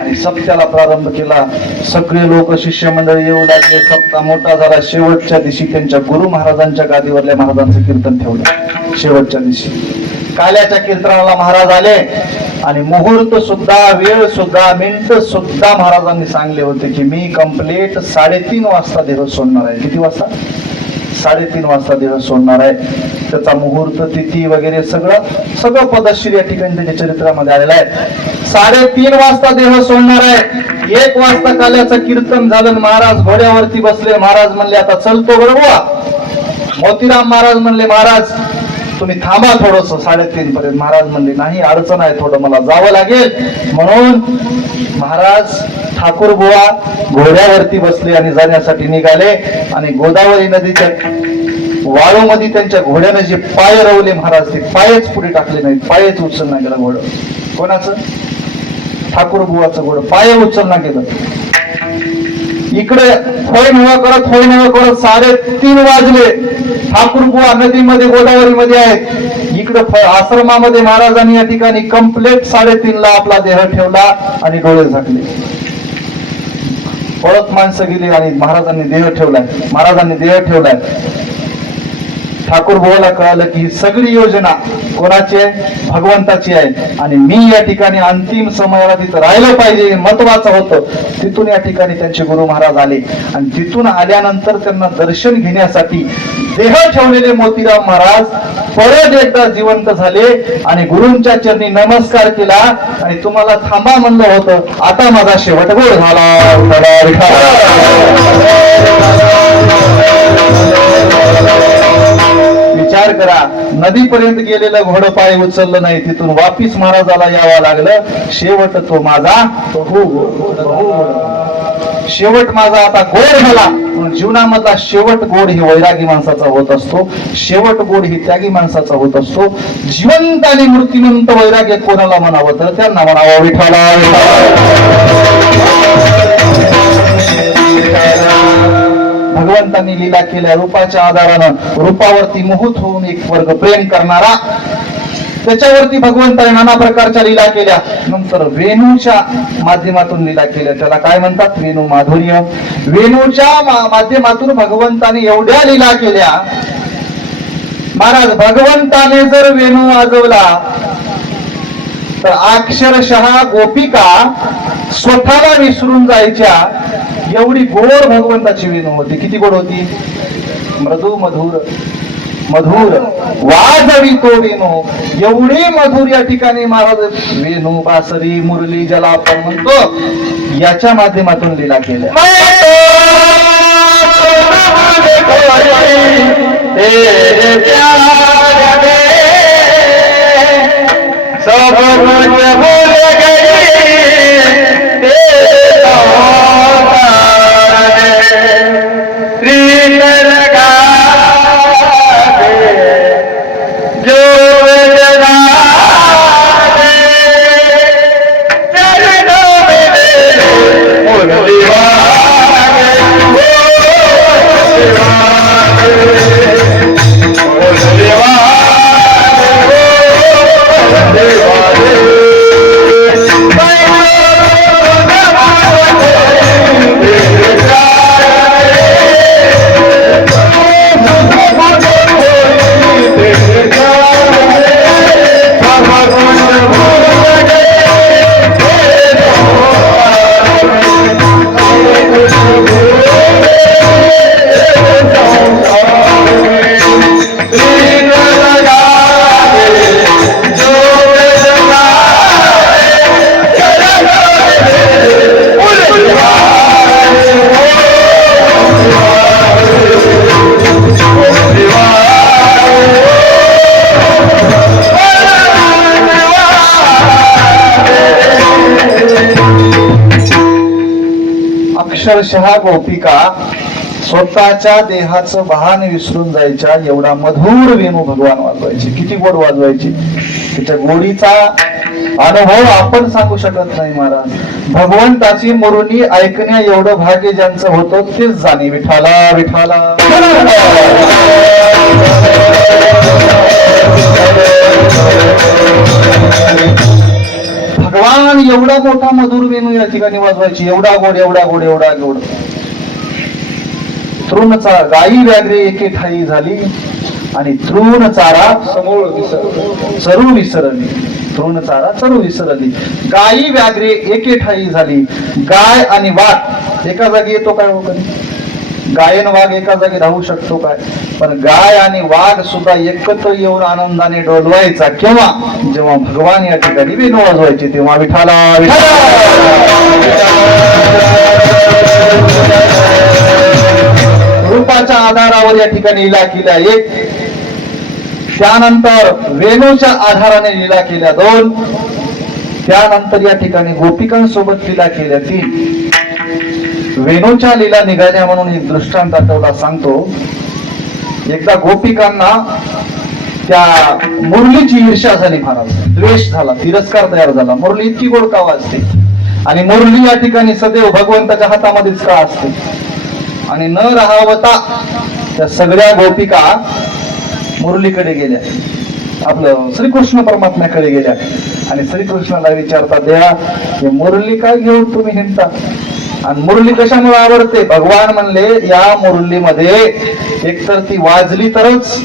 आणि सप्त्याला प्रारंभ केला. सगळे लोक शिष्यमंडळी येऊ लागले. सप्ताह मोठा झाला. शेवटच्या दिवशी त्यांच्या गुरु महाराजांच्या गादीवरल्या महाराजांचं कीर्तन ठेवलं. शेवटच्या दिवशी काल्याच्या कीर्तनाला महाराज आले आणि मुहूर्त सुद्धा, वेळ सुद्धा, मिनिट सुद्धा महाराजांनी सांगले होते की मी कंप्लीट 3:30 वाजता देह सोडणार आहे. किती वाजता? 3:30 वाजता देह सोडणार आहे. त्याचा मुहूर्त, तिथी वगैरे सगळं पदशीर या ठिकाणी त्याच्या चरित्रामध्ये आलेलं आहे. 3:30 वाजता देह सोडणार आहे. 1 वाजता काल्याचं कीर्तन झालं. महाराज घोड्यावरती बसले. महाराज म्हणले आता चलतो बरोबर. मोतीराम महाराज म्हणले महाराज तुम्ही थांबा थोडस 3:30 पर्यंत. महाराज म्हणले नाही, अडचण आहे, थोडं मला जावं लागेल. म्हणून महाराज ठाकूर बुवा घोड्यावरती बसले आणि जाण्यासाठी निघाले. आणि गोदावरी नदीच्या वाळूमध्ये त्यांच्या घोड्याने जे पाय रवले महाराज, ते पायच पुढे टाकले नाहीत. पायच उचलना गेला घोडं. कोणाचं? ठाकूर बुवाचं घोडं पाय उचलना गेलं. इकडे होय नव करत 3:30 वाजले. ठाकूर बुवा नदीमध्ये, गोदावरीमध्ये आहेत. इकडे आश्रमामध्ये महाराजांनी या ठिकाणी कंप्लीट 3:30 ला आपला देह ठेवला आणि डोळे झाकले. पळत माणसं गेली आणि महाराजांनी देह ठेवलाय. ठाकूर बुवाला कळालं की ही सगळी योजना कोणाची आहे? भगवंताची आहे. आणि मी या ठिकाणी अंतिम समयाला तिथं राहिलं पाहिजे, महत्वाचं होतं. तिथून या ठिकाणी त्यांचे गुरु महाराज आले आणि तिथून आल्यानंतर त्यांना दर्शन घेण्यासाठी देह ठेवलेले मोतीराम महाराज परत एकदा जिवंत झाले आणि गुरूंच्या चरणी नमस्कार केला आणि तुम्हाला थांबा म्हणलं होतं, आता माझा शेवट गोड झाला. विचार करा, नदीपर्यंत गेलेलं घोडं पाय उचललं नाही, तिथून वापिस महाराजाला यावं लागलं. शेवट तो माझा शेवट माझा आता गोड झाला. जीवनामधला शेवट गोड ही वैरागी माणसाचा होत असतो. शेवट गोड ही त्यागी माणसाचा होत असतो. जिवंत आणि मूर्तिमंत वैराग्य कोणाला म्हणावं तर त्यांना म्हणावं विठ्ठला. भगवंतांनी लीला केल्या रूपाच्या आधारानं, रूपावरती मोहित होऊन एक वर्ग प्रेम करणारा, त्याच्यावरती भगवंताने नाना प्रकारच्या लीला केल्या. नंतर वेणूच्या माध्यमातून लीला केल्या. त्याला काय म्हणतात? वेणू माधुर्य. वेणूच्या माध्यमातून भगवंताने एवढ्या लीला केल्या. महाराज भगवंताने जर वेणू वाजवला तर अक्षरशः गोपिका स्वतःला विसरून जायच्या. एवढी गोड भगवंताची वेणू होती. किती गोड होती? मृदू मधुर वाजवी तो वेणू. एवढी मधुर या ठिकाणी महाराज वेणू, बासरी, मुरली ज्याला आपण म्हणतो, याच्या माध्यमातून लीला केल्या. अक्षरशः गोपिका स्वतःच्या देहाचं वाहन विसरून जायच्या. एवढा मधुर वेणू भगवान वाजवायचे. किती गोड वाजवायची. त्याच्या गोडीचा अनुभव आपण सांगू शकत नाही महाराज. भगवंताची मुरली ऐकण्या एवढं भाग्य ज्यांचं होतं तेच जाणे. विठाला विठाला. भगवान एवढा मोठा मधुर वेणू या ठिकाणी वाजवायची, एवढा गोड एवढा गोड एवढा गोड. तृणचा गायी व्याघ्रे एके ठाई झाली आणि तृण चारा समूळ विसरली. चरू विसरली. तृण चारा चरू विसरली. गायी व्याघ्रे एके ठाई झाली. गाय आणि वाघ एका जागी येतो काय हो कधी? गायन वाघ एका जागी राहू शकतो काय? पण गाय आणि वाघ सुद्धा एकत्र येऊन आनंदाने डोलवायचा केव्हा? जेव्हा भगवान या ठिकाणी वेणू वाजवायचे तेव्हा. विठाला रूपाच्या आधारावर या ठिकाणी लीला केल्या एक, त्यानंतर वेणूच्या आधाराने लीला केल्या दोन, त्यानंतर या ठिकाणी गोपिकांसोबत लीला केल्या तीन. वेणूच्या लीला निघाल्या म्हणून एक दृष्टांत आठवला सांगतो. एकदा गोपिकांना त्या मुरलीची ईर्ष्या झाली, महाराज द्वेष झाला, तिरस्कार तयार झाला. मुरली इतकी गोड का वाजते आणि मुरली या ठिकाणी सदैव भगवंताच्या हातामध्येच का असते? आणि न राहावता त्या सगळ्या गोपिका मुरलीकडे गेल्या, आपलं श्रीकृष्ण परमात्म्याकडे गेल्या आणि श्रीकृष्णाला विचारता, देवा हे मुरली काय घेऊन तुम्ही हिंडता आणि मुरली कशामुळे आवडते? भगवान म्हणले या मुरलीमध्ये एकतर ती वाजली तरच,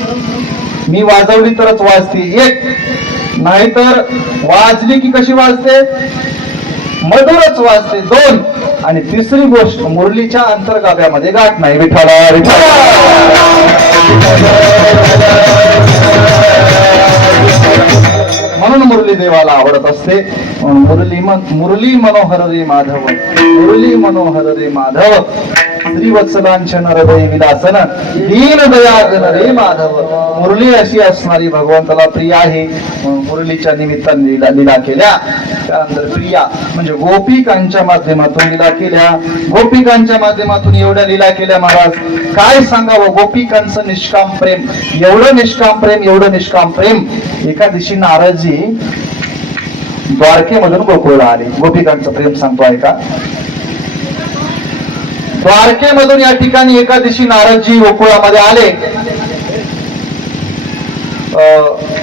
मी वाजवली तरच वाजते एक, नाहीतर वाजली की कशी वाजते? मधुरच वाजते दोन, आणि तिसरी गोष्ट मुरलीच्या अंतर्गाभ्यामध्ये गाठ नाही. विठाला म्हणून मुरली देवाला आवडत असते. मुरली मनोहर रे माधव, मुरली मनोहर रे माधव, श्रीवत्सलांचन हृदय विलासन, दीन दयागन रे माधव. मुरली अशी असणारी भगवंताला प्रिय आहे, मुरलीच्या निमित्ताने लीला केल्या. त्यानंतर प्रिया म्हणजे गोपिकांच्या माध्यमातून लीला केल्या. गोपिकांच्या माध्यमातून एवढ्या लीला केल्या महाराज, काय सांगावं. गोपिकांचं निष्काम प्रेम, एवढं निष्काम प्रेम, एवढं निष्काम प्रेम. एका दिवशी नारदजी द्वारकेमधून गोकुळला आले. गोपिकांचं प्रेम सांगतो ऐका. द्वारकेमधून या ठिकाणी एका दिवशी नारदजी गोकुळामध्ये आले.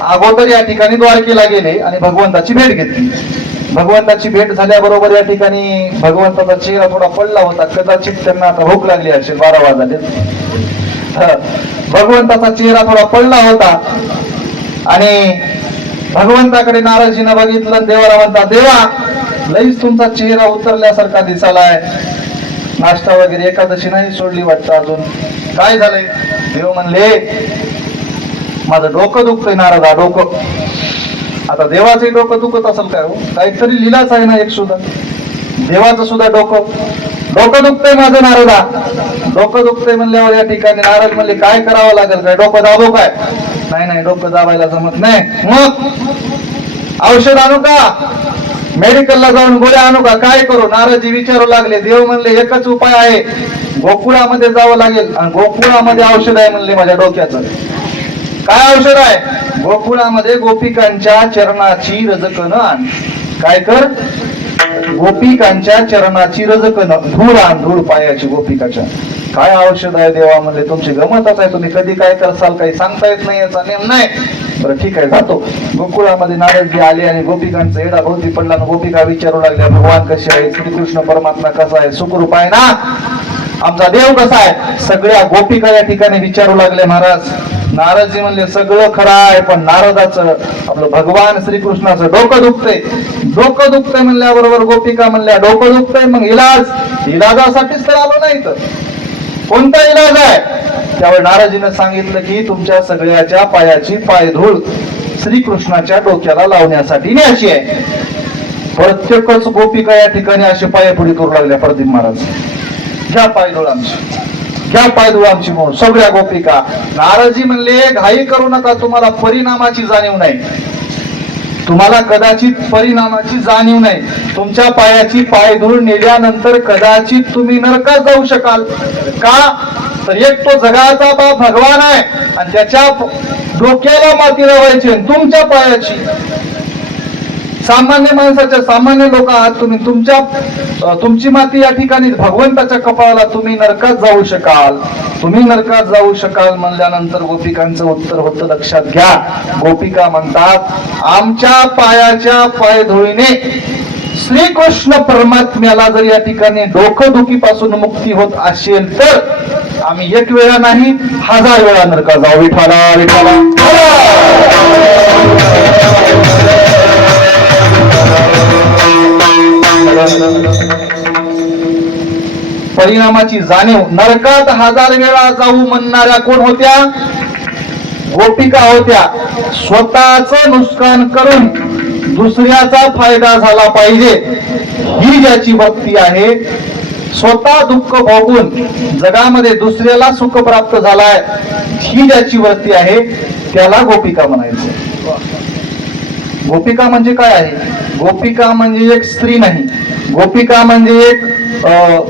अगोदर या ठिकाणी द्वारकेला गेले आणि भगवंताची भेट घेतली. भगवंताची भेट झाल्याबरोबर या ठिकाणी भगवंताचा चेहरा थोडा पडला होता. कदाचित त्यांना आता भूक लागली असेल, 12 वाजले. भगवंताचा चेहरा थोडा पडला होता आणि भगवंताकडे नारदजीनं बघितलं. देवाला म्हणतात, देवा लईच तुमचा चेहरा उतरल्यासारखा दिसालाय, नाश्ता वगैरे एकादशी नाही सोडली वाटतं अजून, काय झालंय? देव म्हणले, माझं डोकं दुखतंय नारदा, डोकं. आता देवाचंही डोकं दुखत असेल काय हो? काहीतरी लिलाच आहे ना एक सुद्धा. देवाचं सुद्धा डोकं दुखतंय माझं नारदा. डोकं दुखतंय म्हणल्यावर या ठिकाणी नारद म्हणले, काय करावं लागेल? काय डोकं दाबो काय? नाही डोकं दाबायला जमत नाही. मग औषध आणू का? मेडिकलला जाऊन गोळ्या आणू का? काय करू? नारदजी विचारू लागले. देव म्हणले, एकच उपाय आहे, गोकुळामध्ये जावं लागेल आणि गोकुळामध्ये औषध आहे म्हणले माझ्या डोक्याचं. काय औषध आहे? गोकुळामध्ये गोपिकांच्या चरणाची रजकण आण. काय कर? गोपिकांच्या चरणाची रजकण, धूळ आण, धूळ पायाची गोपिकाच्या. काय औषध आहे देवा म्हणले, तुमची गमतच आहे, तुम्ही कधी काय करसाल काही सांगता येत नाही, याचा नेम नाही. बरं ठीक आहे, जातो. गोकुळामध्ये नारदजी आले आणि गोपिकांचा एडा भोवती पडला. गोपिका विचारू लागल्या, भगवान कसे आहे? श्रीकृष्ण परमात्मा कसा आहे? सुखरूप आहे ना? आमचा देव कसा आहे? सगळ्या गोपिका या ठिकाणी विचारू लागले महाराज. नारदजी म्हणले, सगळं खरं आहे, पण नारदाचं आपलं भगवान श्रीकृष्णाचं डोकं दुखतंय. डोकं दुखतंय म्हणल्याबरोबर गोपिका म्हणल्या, डोकं दुखतंय मग इलाजासाठीच तर आलो नाही, तर कोणता इलाज आहे? त्यावेळी नारदजीनं सांगितलं की तुमच्या सगळ्याच्या पायाची पायधूळ श्रीकृष्णाच्या डोक्याला लावण्यासाठी न्यायची आहे. प्रत्येकच गोपिका या ठिकाणी असे पायापुढे करू लागल्या. प्रदीप महाराज, घ्या पायधूळ आमची, घ्या पायधूळ आमची म्हणून सगळ्या गोपिका. नारदजी म्हणले, घाई करू नका, तुम्हाला परिणामाची जाणीव नाही, तुम्हाला कदाचित परिणामाची जाणीव नाही. तुमच्या पायाची पायधूळ नेल्यानंतर कदाचित तुम्ही नरकात जाऊ शकाल. का? तर एक तो जगाचा बाप भगवान आहे आणि त्याच्या डोक्याला माती लावायची तुमच्या पायाची. सामान्य माणसाच्या सामान्य लोक आहात तुम्ही. तुमची माती या ठिकाणी भगवंताच्या कपाळाला तुम्ही नरकात जाऊ शकाल. तुम्ही नरकात जाऊ शकाल म्हणल्यानंतर गोपिकांचं उत्तर होतं, लक्षात घ्या. गोपिका म्हणतात, आमच्या पायाच्या पायधुळीने श्रीकृष्ण परमात्म्याला जर या ठिकाणी डोकदुखीपासून मुक्ती होत असेल तर आम्ही एक वेळा नाही 1000 वेळा नरकात जाऊ. विठाला विठाला. परिणामाची जाणीव. नरकात 1000 वेळा जाऊ म्हणणाऱ्या कोण होत्या? गोपिका होत्या. स्वतःच नुकसान करून दुसऱ्याचा फायदा झाला पाहिजे ही ज्याची भक्ती आहे, स्वतः दुःख भोगून जगामध्ये दुसऱ्याला सुख प्राप्त झालाय ही ज्याची वृत्ती आहे, त्याला गोपिका म्हणायचं. गोपिका म्हणजे काय आहे? गोपिका म्हणजे एक स्त्री नाही. गोपिका म्हणजे एक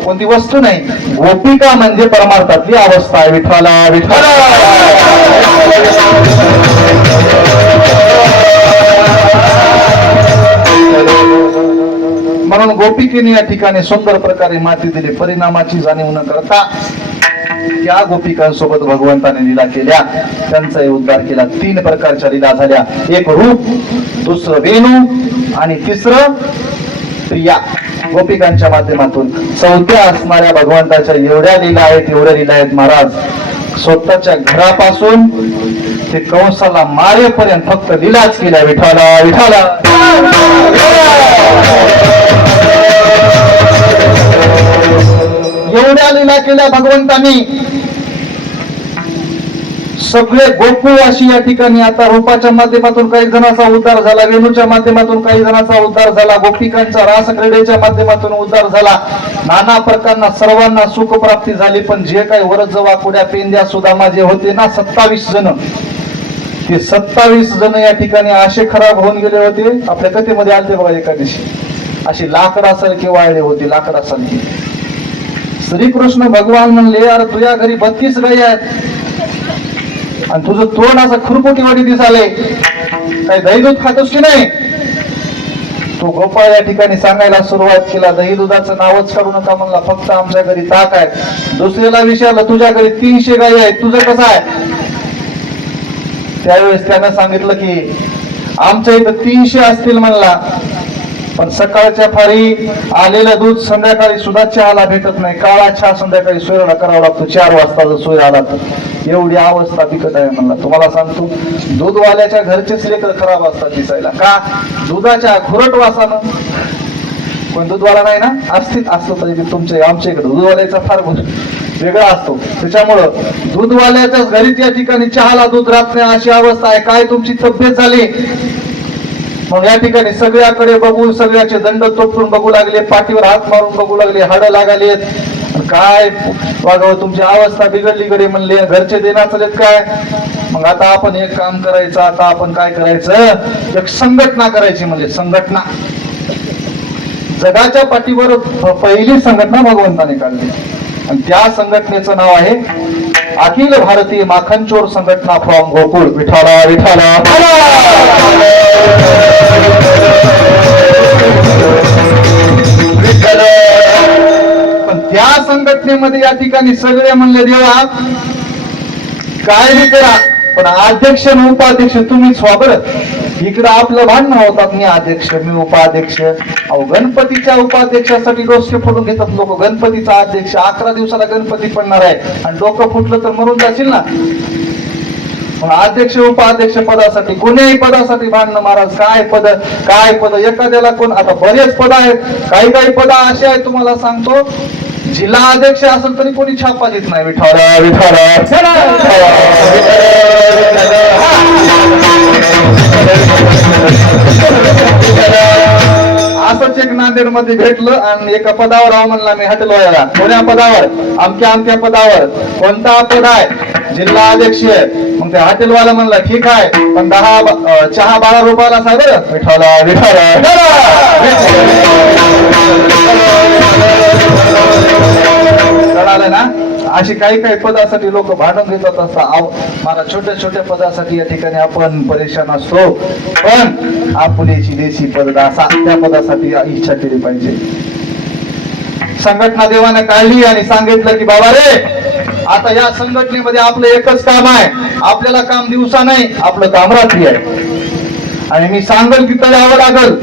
कोणती वस्तू नाही. गोपिका म्हणजे परमार्थातली अवस्था आहे. विठ्ठला विठ्ठला. म्हणून गोपिकेने या ठिकाणी सुंदर प्रकारे माती दिली. परिणामाची जाणीव न करता या गोपिकांसोबत भगवंताने लीला केल्या, त्यांचाही उद्धार केला. 3 प्रकारच्या लीला झाल्या. एक रूप, दुसरं वेणू आणि तिसरं प्रिया. गोपिकांच्या माध्यमातून 4थ्या असणाऱ्या भगवंताच्या एवढ्या लीला आहेत महाराज. स्वतःच्या घरापासून ते कंसाला मारेपर्यंत फक्त लीलाच केल्या. विठाला विठाला. एवढ्या लीला केल्या भगवंतांनी. सगळे गोकुळ अशी या ठिकाणी आता रूपाच्या माध्यमातून काही जणांचा उद्धार झाला, वेणूच्या माध्यमातून काही जणांचा उद्धार झाला, गोपिकांचा रास क्रीडेच्या माध्यमातून उद्धार झाला. नाना प्रकारना सर्वांना सुख प्राप्ती झाली. पण जे काही वरज वाकुड्या पेंद्या सुदामा जे होते ना 27 जण, ते 27 जण या ठिकाणी असे खराब होऊन गेले होते. आपल्या कथेमध्ये आलते बघा एका दिवशी, अशी लाकडासारखे वाळले होते, लाकडासारखे. श्रीकृष्ण भगवान म्हणले, अरे तुझ्या घरी 32 गायी आहेत आणि तुझं तोंड असं खुरपुटीवाडी दिसाले, काही दही दूध खातोस की नाही? तो गोपाळ या ठिकाणी सांगायला सुरुवात केला, दही दुधाचं नावच काढू नका म्हणला, फक्त आमच्या घरी ताक आहे. दुसऱ्याला विचारलं, तुझ्या घरी 300 गायी आहेत, तुझं कसं आहे? त्यावेळेस त्यानं सांगितलं की आमच्या इथं 300 असतील म्हणला, पण सकाळच्या फारी आलेलं दूध संध्याकाळी सुद्धा चहाला भेटत नाही. काळा चहा संध्याकाळी सोयरा करावा लागतो 4 वाजता जर सोय आला तर. एवढी अवस्था बिकट आहे म्हणला. तुम्हाला सांगतो, दूधवाल्याच्या घरचेच लेकर खराब असतात दिसायला. का? दुधाच्या घुरट वासानं. पण दूधवाला नाही ना, असतो तरी तुमच्या आमच्या इकडे दूधवाल्याचा फार वेगळा असतो. त्याच्यामुळं दूधवाल्याच्याच घरी त्या ठिकाणी चहाला दूध राहत नाही अशी अवस्था आहे. काय तुमची तब्येत झाली? मग या ठिकाणी सगळ्याकडे बघून सगळ्याचे दंड तोडून बघू लागले, पाठीवर हात मारून बघू लागले, हाडं लागलेत. काय वागावं, तुमची अवस्था बिघडली कडे म्हणले, घरचे देणार चालेत काय? मग आता आपण एक काम करायचं, आता आपण काय करायचं, एक संघटना करायची. म्हणजे संघटना, जगाच्या पाठीवर पहिली संघटना भगवंताने काढली आणि त्या संघटनेचं नाव आहे अखिल भारतीय माखनचोर संघटना फ्रॉम गोकुळ. विठाला विठाला. पण त्या संघटनेमध्ये या ठिकाणी सगळे म्हणले, देवा काय बी करा पण अध्यक्ष आणि उपाध्यक्ष तुम्हीच व्हा बरं. इकडं आपलं भांडणं होतात, मी अध्यक्ष मी उपाध्यक्ष. अहो, गणपतीच्या उपाध्यक्षासाठी डोसके फोडून घेतात लोक. गणपतीचा अध्यक्ष 11 दिवसाला गणपती पडणार आहे आणि डोकं फुटलं तर मरून जाशील ना. मग अध्यक्ष उपाध्यक्ष पदासाठी, कोणत्याही पदासाठी भांडणं महाराज. काय पद एखाद्याला कोण, आता बरेच पद आहेत, काही पद असे आहेत तुम्हाला सांगतो, जिल्हा अध्यक्ष असेल तरी कोणी छापा देत नाही. विठाला विठाला. असंच एक नांदेड मध्ये भेटलं आणि एका पदावर आहो म्हणला मी हॉटेल वाल्याला. कोण्या पदावर? अमक्या पदावर. कोणता पद आहे? जिल्हा अध्यक्ष. मग ते हॉटेलवाला म्हणला ठीक आहे, पण चहा 12 रुपयाला साहेब. विठाला विठाला. कळालं ना? अशी काही काही पदासाठी लोक भांडण देतात असतात. मला छोट्या छोट्या पदासाठी या ठिकाणी आपण परेशान असतो, पण आपुलेची देशी पद असा त्या पदासाठी इच्छा केली पाहिजे. संघटना देवाने काढली आणि सांगितलं की बाबा रे, आता या संघटनेमध्ये आपलं एकच काम आहे. आपल्याला काम दिवसा नाही, आपलं काम रात्री आहे. आणि मी सांगल तिथं यावं लागल,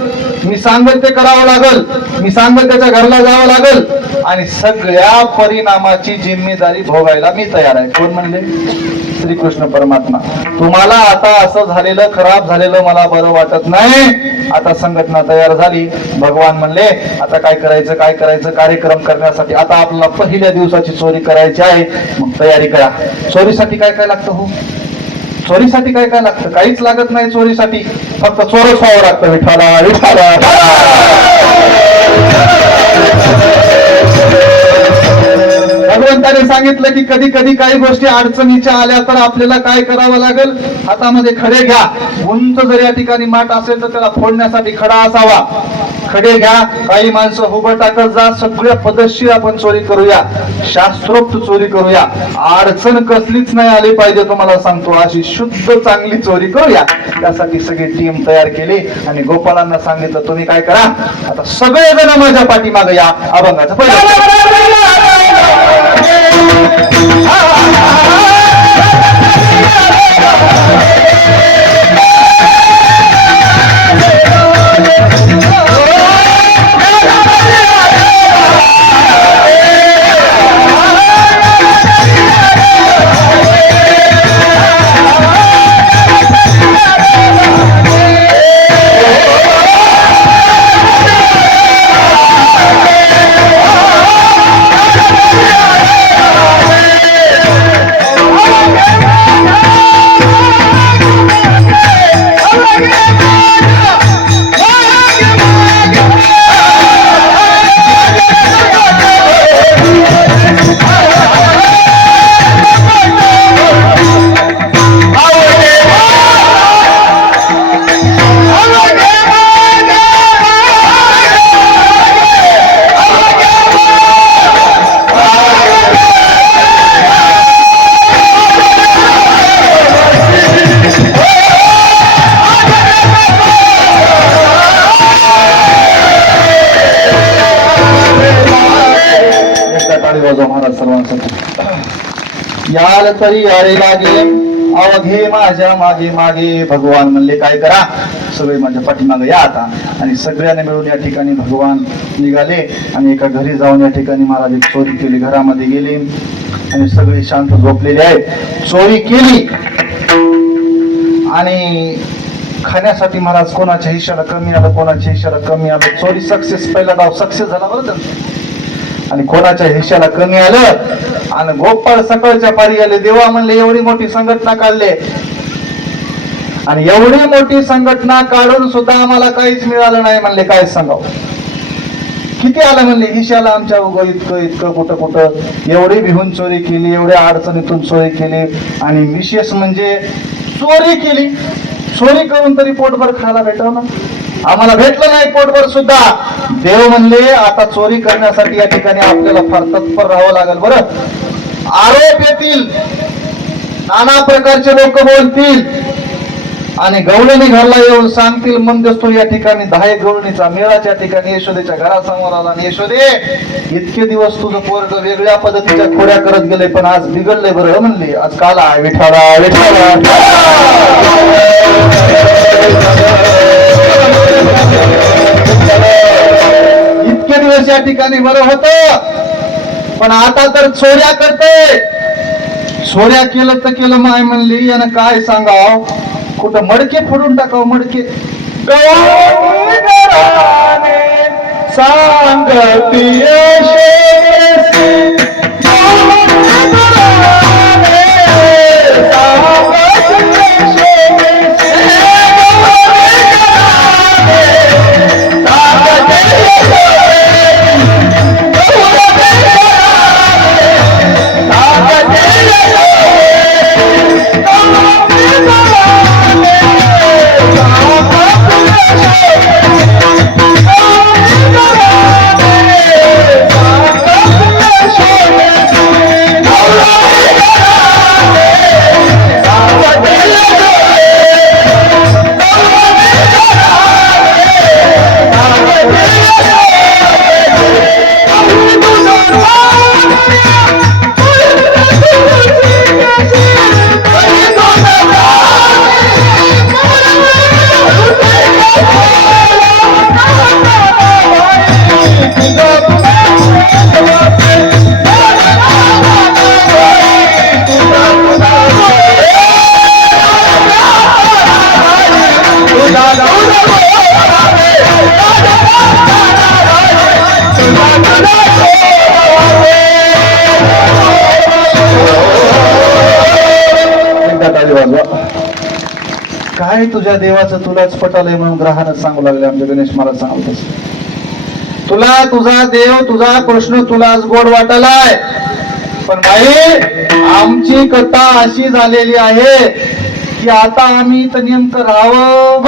मी सांगल ते करावं लागल, मी सांगल त्याच्या घरला जावं लागल आणि सगळ्या परिणामाची जिम्मेदारी भोगायला मी तयार आहे. कोण म्हणले? श्रीकृष्ण परमात्मा. तुम्हाला आता असं झालेलं, खराब झालेलं मला बरं वाटत नाही. आता संघटना तयार झाली. भगवान म्हणले आता काय करायचं, काय करायचं? कार्यक्रम करण्यासाठी आता आपल्याला पहिल्या दिवसाची चोरी करायची आहे, मग तयारी करा. चोरीसाठी काय काय लागतं? हो, चोरीसाठी काय काय लागतं? काहीच लागत नाही चोरीसाठी, फक्त चोरच व्हावं लागतं. विठाला विठाला. भगवंताने सांगितलं की कधी कधी काही गोष्टी अडचणीच्या आल्या तर आपल्याला काय करावं लागेल? हातामध्ये खडे घ्या. उंच जर या ठिकाणी माठ असेल तर त्याला फोडण्यासाठी खडा असावा. खडे घ्या. काही माणसं उभं टाकत जा. सगळ्या पद्धतशीर आपण चोरी करूया, शास्त्रोक्त चोरी करूया. अडचण कसलीच नाही आली पाहिजे. तुम्हाला सांगतो अशी शुद्ध चांगली चोरी करूया. त्यासाठी सगळी टीम तयार केली आणि गोपालांना सांगितलं तुम्ही काय करा, आता सगळेजण माझ्या पाठीमागे या. अभंगाचं पहिलं महाराज सर्वांसाठी. याल तरी यारे लागे अवघे माझ्या मागे मागे. भगवान म्हणले काय करा, सगळे माझ्या पाठीमागे या आता. आणि सगळ्यांनी मिळून या ठिकाणी भगवान निघाले आणि एका घरी जाऊन या ठिकाणी महाराज एक चोरी केली. घरामध्ये गेले आणि सगळे शांत झोपलेले आहेत. चोरी केली आणि खाण्यासाठी महाराज कोणाच्या हिश्याला कमी आलं, कोणाच्या हिश्याला कमी आलं. चोरी सक्सेस, पहिला डाव सक्सेस झाला बरं त्यांचा. आणि कोणाच्या हिश्याला कमी आलं आणि गोपाळ सकाळच्या पारी आले. देवा म्हणले एवढी मोठी संघटना काढले आणि एवढी मोठी संघटना काढून सुद्धा आम्हाला काहीच मिळालं नाही. म्हणले काय सांगावं, किती आलं? म्हणले हिश्याला आमच्या उगं इतकं इतकं कुठं कुठं. एवढी भिवून चोरी केली, एवढ्या अडचणीतून चोरी केली आणि विशेष म्हणजे चोरी केली. चोरी करून तरी पोटभर खायला भेटावं ना, आम्हाला भेटलं नाही पोटभर सुद्धा. देव म्हणले आता चोरी करण्यासाठी या ठिकाणी आपल्याला फार तत्पर राहावं लागेल. बरं, आरोप येतील, नाना प्रकारचे लोक बोलतील आणि गवळणी घरला येऊन सांगतील मंदस्तूर या ठिकाणी 10 गवळणीचा मेळाच्या ठिकाणी यशोदेच्या घरासमोर आला आणि यशोदे इतके दिवस तुझं पोरग वेगळ्या पद्धतीच्या खोड्या करत गेले पण आज बिघडले बरं. म्हणली आज काला विठाला विठाला. इतके दिवस या ठिकाणी बरं होत पण आता तर चोऱ्या करते. चोऱ्या केलं तर केलं. माय म्हणली यानं काय सांगाव, कुठं मडके फोडून टाकाव. मडके सांगती काय तुझ्या देवाचं तुलाच पटालय म्हणून ग्रहानं सांगू लागले आमच्या गणेश महाराज सांगत तुला तुझा देव तुझा कृष्ण तुलाच गोड वाटालाय, पण बाई आमची कथा अशी झालेली आहे की आता आम्ही तर नेमकं राहावं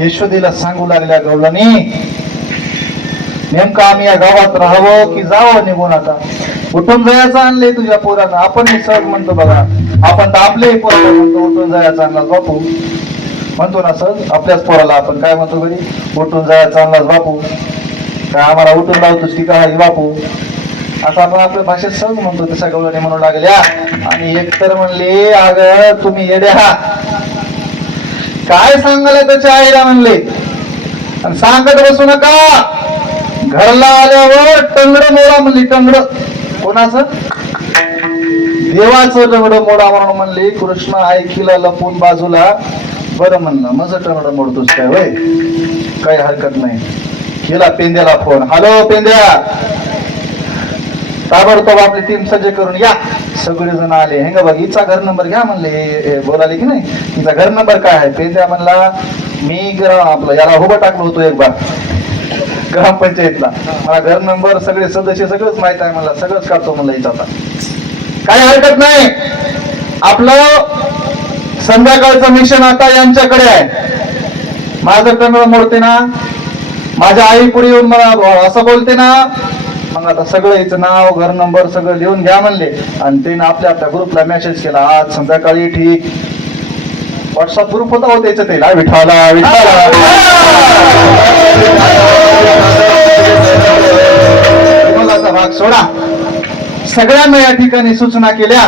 यशोदेला सांगू लागल्या गवळणी नेमकं आम्ही या गावात राहावं की जावं निघून आता उठून जायचं आणले तुझ्या पोरानं आपण सहज म्हणतो बघा आपण तर आपले पोराला म्हणतो उठून जायचं आणलास बापू म्हणतो ना सहज आपल्याच पोराला आपण काय म्हणतो घरी उठून जायचं आणलास बापू काय आम्हाला उठून लावतोस की काय बापू असं आपण आपल्या भाषेत सहज म्हणतो तशा गवळणी म्हणू लागल्या आणि एकतर म्हणले अगं तुम्ही येड्या काय सांगायला त्याच्या आईला म्हणले आणि सांगत बसू नका घरला आल्यावर टंगड मोडा म्हणली टंगड कोणाचं देवाचं टंगड मोडा म्हणून म्हणले कृष्ण ऐकीला लपून बाजूला बरं म्हणलं माझं टंगड मोडतोस काय वय काही हरकत नाही केला पेंद्याला फोन हॅलो पेंद्या ताबडतोब आपली टीम सज्ज करून या सगळेजण आले हे का बघ हिचा घर नंबर घ्या म्हणले बोलाले की नाही हिचा घर नंबर काय आहे पेंद्या म्हणला मी आपलं याला उभं टाकलो होतो एक बार ग्रामपंचायतला मला घर नंबर सगळे सदस्य सगळंच माहित आहे मला सगळंच काढतो म्हणलं हिचा आता काही हरकत नाही आपलं संध्याकाळचं मिशन आता यांच्याकडे आहे माझं टंगळ मोडते ना माझ्या आई पुढे येऊन मला असं बोलते ना मग आता सगळं हिचं नाव घर नंबर सगळं लिहून घ्या म्हणले आणि त्यानं आपल्या आपल्या ग्रुपला मेसेज केला आज संध्याकाळी ठीक व्हॉट्सअप ग्रुप होता हो त्याचं त्याला विठाला विठाला भाग सोडा सगळ्यांना या ठिकाणी सूचना केल्या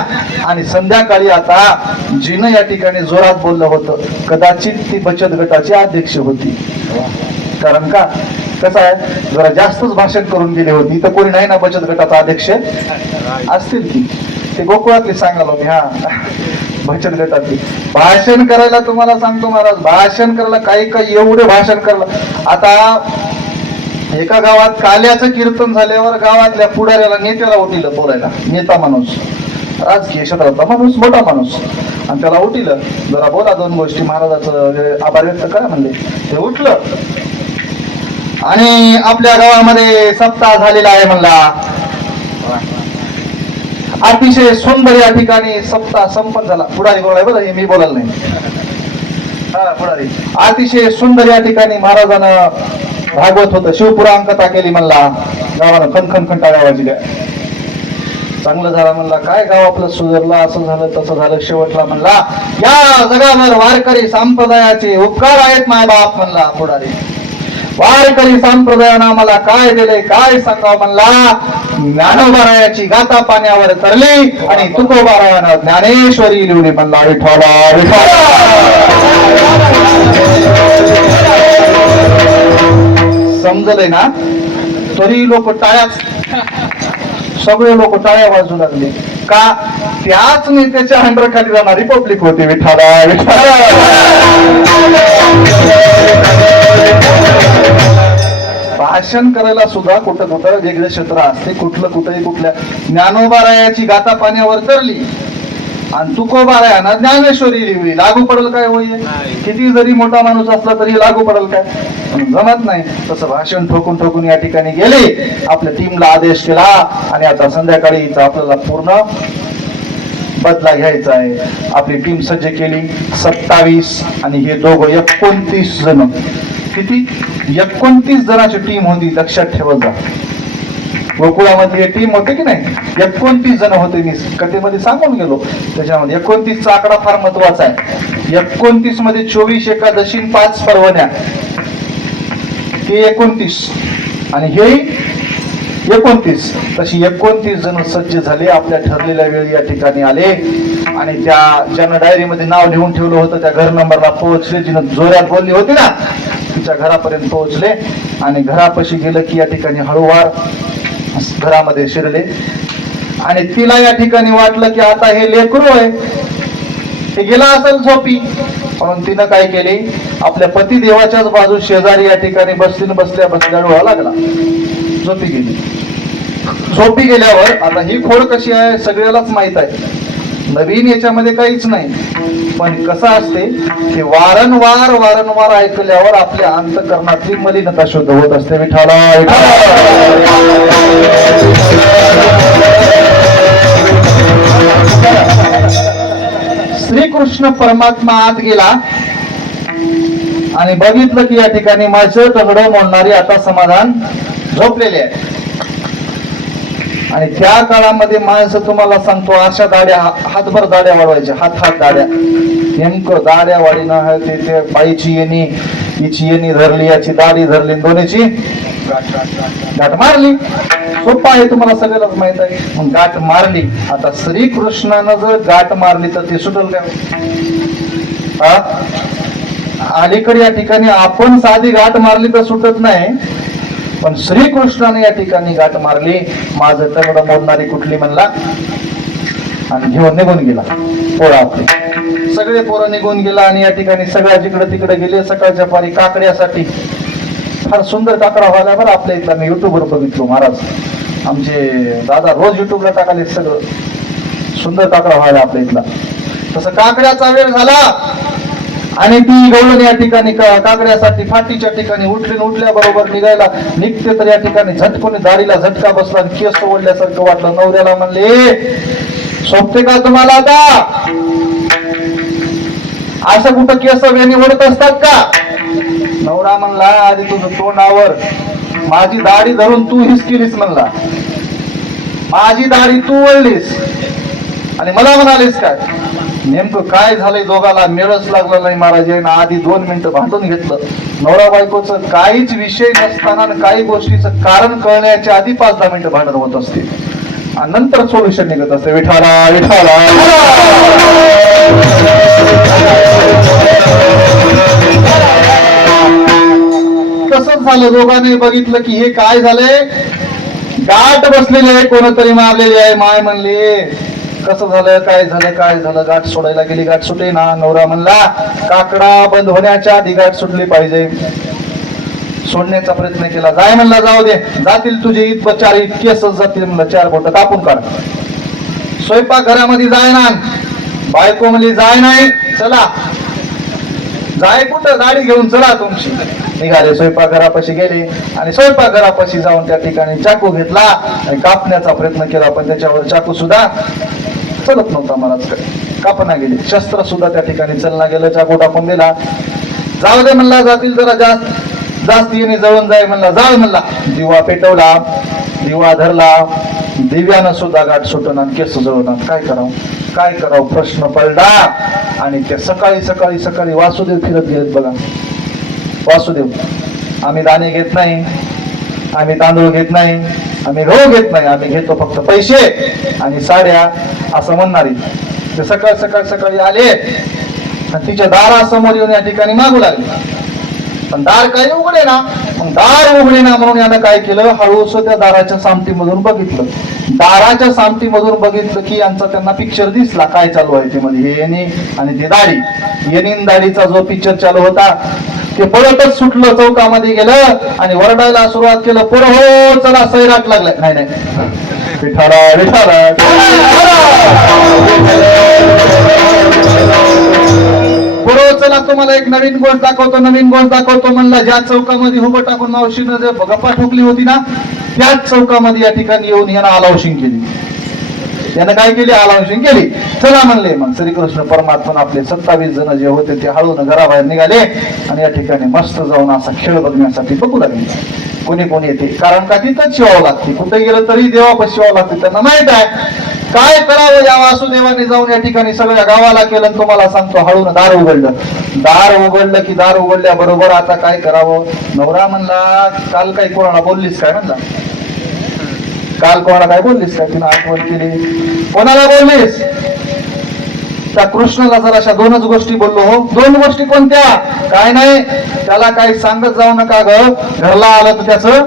आणि संध्याकाळी आता जिनं या ठिकाणी जोरात बोललं होतं कदाचित ती बचत गटाची अध्यक्ष होती कारण का कसं आहे जरा जास्तच भाषण करून गेली होती तर कोणी नाही ना बचत गटाचा अध्यक्ष असतील की ते गोकुळातली सांगालो मी हा बचत गटातली भाषण करायला तुम्हाला सांगतो महाराज भाषण करायला काही काही एवढे भाषण करायला आता एका गावात काल्याचं कीर्तन झाल्यावर गावातल्या पुढाऱ्याला नेत्याला उठिलं बोलायला नेता माणूस राजकीय क्षेत्रातला माणूस मोठा माणूस आणि त्याला उठिलं जरा बोला दोन गोष्टी महाराजाचं आभार व्यक्त करा म्हणले ते उठलं आणि आपल्या गावामध्ये सप्ताह झालेला आहे म्हणला अतिशय सुंदर या ठिकाणी सप्ताह संपन्न झाला पुढारी बोलाय बरं हे मी बोलायला नाही हा पुढारी अतिशय सुंदर या ठिकाणी महाराजानं भागवत होतं शिवपुराण कथा केली म्हणला गावानं खनखन खंटाळ्या वाजल्या चांगलं झालं म्हणला काय गाव आपलं सुधारलं असं झालं तसं झालं शेवटला म्हणला या जगावर वारकरी संप्रदायाचे उपकार आहेत माय बाप म्हणला पुढारी वारकरी संप्रदायानं आम्हाला काय दिले काय सांगावं म्हणला ज्ञानोबारायाची गाथा पाण्यावर तरली आणि तुकोबारायानं ज्ञानेश्वरी लिवली म्हणला विठोबा समजलंय ना तरी लोक टाळ्याच सगळे लोक टाळ्या वाजू लागले का त्याच नेत्याच्या अंडर खाली जाणार रिपब्लिक होती विठाला विठाला भाषण करायला सुद्धा कुठं कुठं वेगळे क्षेत्र असते कुठलं कुठेही कुठल्या ज्ञानोबारायाची गाथा पाण्यावर तरली आणि तुकोबारायानं ज्ञानेश्वरी लिहिली लागू पडेल काय होईल किती जरी मोठा माणूस असला तरी लागू पडेल काय जमत नाही तसं भाषण ठोकून ठोकून या ठिकाणी गेले आपल्या टीमला आदेश केला आणि आता संध्याकाळी आपल्याला पूर्ण बदला घ्यायचा आहे. आपली टीम सज्ज केली 27 आणि हे दोघं 29 जण. किती? 29 जणांची टीम होती, लक्षात ठेवत जा. गोकुळामधली टीम होते की नाही, 29 जण होते. मी कथेमध्ये सांगून गेलो. त्याच्यामध्ये 29 चा आकडा फार महत्वाचा आहे. 29 मध्ये 24 एकादशी 5 पर्वण्या, हे 29 आणि हे 29. तशी 29 जण सज्ज झाले, आपल्या ठरलेल्या वेळी या ठिकाणी आले आणि त्या ज्यानं डायरीमध्ये नाव लिहून ठेवलं होतं त्या घर नंबरला पोहोचले. जिनं जोरात बोलली होती ना, तिच्या घरापर्यंत पोहोचले आणि घरापाशी गेलं की या ठिकाणी हळूवार घरामध्ये शिरले आणि तिला या ठिकाणी वाटलं की आता हे लेकरू आहे, ते गेला असेल झोपी. म्हणून तिनं काय केले, आपल्या पती देवाच्याच बाजू शेजारी या ठिकाणी बसल्या बसल्या डोळा लागला, झोपी गेली. झोपी गेल्यावर आता ही खोड कशी आहे सगळ्यालाच माहित आहे, नवीन याच्यामध्ये काहीच नाही. पण कसं असते की वारंवार ऐकल्यावर आपल्या अंतःकरणातली मलिनता शुद्ध होत असते. विठाला श्रीकृष्ण परमात्मा आत गेला आणि बघितलं की या ठिकाणी माझं तगडं मोडणारी आता समाधान झोपलेले आहे. आणि त्या काळामध्ये माणसं तुम्हाला सांगतो अशा दाड्या, हातभर दाड्या वाढवायच्या, हात दाड्या. नेमकं दाड्या वाढीनं ते बाईची येणी, हिची येणी धरली, याची दाढी धरली, दोन्हीची गाठ मारली. सोपं आहे, तुम्हाला सगळ्यालाच माहित आहे. मग गाठ मारली. आता श्रीकृष्णानं जर गाठ मारली तर ती सुटल काय? अलीकडे या ठिकाणी आपण साधी गाठ मारली तर सुटत नाही, पण श्रीकृष्णाने या ठिकाणी गाठ मारली. माझं तगडं मोडणारी कुठली म्हणला आणि घेऊन निघून गेला. पोरं आपले सगळे पोरं निघून गेला आणि या ठिकाणी सगळ्या जिकडे तिकडे गेले. सकाळच्या पारी काकड्यासाठी फार सुंदर काकडा व्हायला बरं आपल्या इथला. मी युट्यूबवर बघितलो, महाराज आमचे दादा रोज युट्यूबला टाकाले, सगळं सुंदर काकडा व्हायला आपल्या इथला. तसं काकड्याचा वेळ झाला आणि ती गवळण या ठिकाणी काकड्यासाठी फाटीच्या ठिकाणी उठल्याबरोबर निघते तर या ठिकाणी झटकोनी दाढीला झटका बसला आणि केस ओढल्यासारखं वाटलं. नवऱ्याला म्हणले, सोपते का तुम्हाला आता? असं कुठं केस वेणी ओढत असतात का? नवरा म्हणला, आधी तुझं तोंडावर माझी दाढी धरून तू हिस केलीस म्हणला, माझी दाढी तू ओढलीस आणि मला म्हणालीस काय? नेमकं काय झालंय दोघाला मेळच लागला नाही. महाराजांना आधी 2 मिनिटं भांडून घेतलं. नवरा बायकोचं काहीच विषय नसताना काही गोष्टीचं कारण कळण्याच्या आधी 5-10 मिनिटं भांडण होत असते आणि नंतर सोल्युशन निघत असते. विठाला विठाला तसंच झालं. दोघांनी बघितलं की हे काय झालंय, गाठ बसलेली आहे, कोणतरी मारलेली आहे. माय म्हणले, कसं झालं, काय झालं? गाठ सोडायला गेली, गाठ सुटे ना. नवरा म्हणला, काकडा बंद होण्याच्या आधी गाठ सुटली पाहिजे. सोडण्याचा प्रयत्न केला. जाय म्हणला, जाऊ दे, जातील तुझे इतकं 4 केसच जातील म्हणलं, 4 बोट कापून काढ. स्वयंपाक घरामध्ये जाय ना. बायको म्हणली, जाय नाही, चला. जाय कुठं, गाडी घेऊन चला तुमची. निघाले, स्वयंपाक घरापाशी गेले आणि स्वयंपाक घरापाशी जाऊन त्या ठिकाणी चाकू घेतला आणि कापण्याचा प्रयत्न केला, पण त्याच्यावर चाकू सुद्धा चलत नव्हता. महाराज कापना गेली, शस्त्र सुद्धा त्या ठिकाणी चलना गेलं. चाकू टाकून दिला. जाऊ दे म्हणला, जातील जरा जास्त येणे जळून जाय म्हणला. जाळ म्हणला. दिवा पेटवला, दिवा धरला. दिव्यानं सुद्धा गाठ सुटणार, केस जळवणार. काय करावं प्रश्न पडला. आणि त्या सकाळी वासुदेव फिरत गेलेत बघा. वासुदेव, आम्ही दाणे घेत नाही, आम्ही तांदूळ घेत नाही, आम्ही गहू घेत नाही, आम्ही घेतो फक्त पैसे आणि साड्या, असं म्हणणारी. ते सकाळी आले आणि तिच्या दारासमोर येऊन या ठिकाणी मागू लागले. पण दार काही उघडे ना. मग दार उघडे ना म्हणून यानं काय केलं, हळूस त्या दाराच्या सामटीमधून बघितलं. दाराच्या सामटीमधून बघितलं की यांचा त्यांना पिक्चर दिसला, काय चालू आहे ते मध्ये. हे येणी आणि ते दाढी, येणी दाढीचा जो पिक्चर चालू होता ते पळतच सुटलं, चौकामध्ये गेलं आणि वरडायला सुरुवात केलं, पोरं हो चला, सैराट लागलाय. नाही विठाला विठाला. पोरं चला, तुम्हाला एक नवीन गोष्ट दाखवतो म्हणला. ज्या चौकामध्ये उभं टाकून मावशीनं जे गप्पा ठोकली होती ना, त्याच चौकामध्ये या ठिकाणी येऊन यांना अलाउशिंग केली. यानं काय केली, आलावशिंग केली. चला म्हणले. मग श्रीकृष्ण परमात्मा आपले 27 जण जे होते ते हळून घराबाहेर निघाले आणि या ठिकाणी मस्त जाऊन असा खेळ बघण्यासाठी बघू लागले. कोणी कोणी येते, कारण का तिथंच शिवावं लागते, कुठे गेलं तरी देवापाशी शिवावं लागते. त्यांना माहित आहे काय करावं. या वासुदेवाने जाऊन या ठिकाणी सगळ्या गावाला केलं. तुम्हाला सांगतो, हळून दार उघडलं. दार उघडलं की दार उघडल्याबरोबर आता काय करावं. नवरा म्हणला, काल काही कोणाला बोललीस काय म्हणला, काल कोणाला काय बोललीस काय, तिने आठवण केली. कोणाला बोललीस. त्या कृष्णाला जर अशा 2च गोष्टी बोललो. हो, 2 गोष्टी कोणत्या, काय नाही, त्याला काही सांगत जाऊ नका ग, घरला आलं तर त्याचं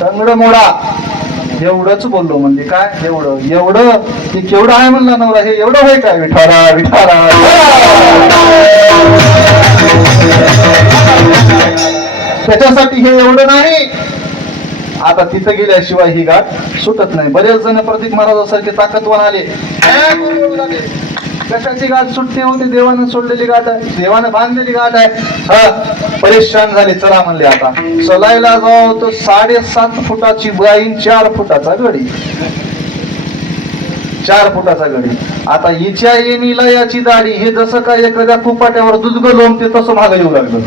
तंगड मोडा. एवढंच बोललो. म्हणजे काय एवढं ते केवढं आहे म्हणला नवरा. हे एवढं होय काय, विठारा विठारा. त्याच्यासाठी हे एवढं नाही. आता तिथं गेल्याशिवाय ही गाठ सुटत नाही. बरेच जण प्रतीक महाराजासारखे ताकदवान आले, कशाची गाठ सुटते होती, देवानं सोडलेली गाठ आहे, देवानं बांधलेली गाठ आहे. हा, परेशान झाले. चला म्हणले आता चलायला जाऊ. तो 7.5 फुटाची बाईन, 4 फुटाचा गडी, 4 फुटाचा गडी. आता हिच्या येणीला याची दाढी, हे जसं काय एखाद्या कुपाट्यावर दूध लोंबते तसं मागे येऊ लागलं.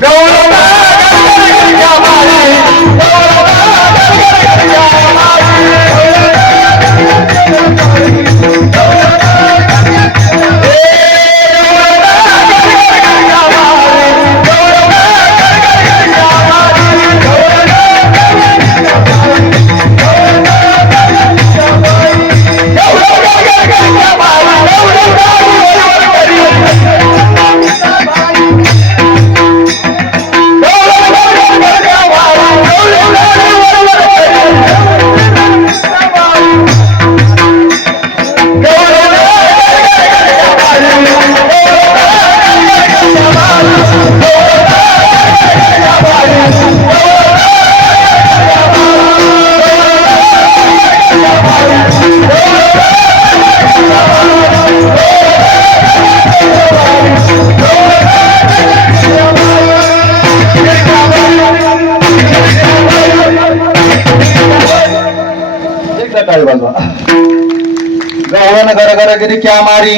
गवळण गरगरगिरी क्या मारी,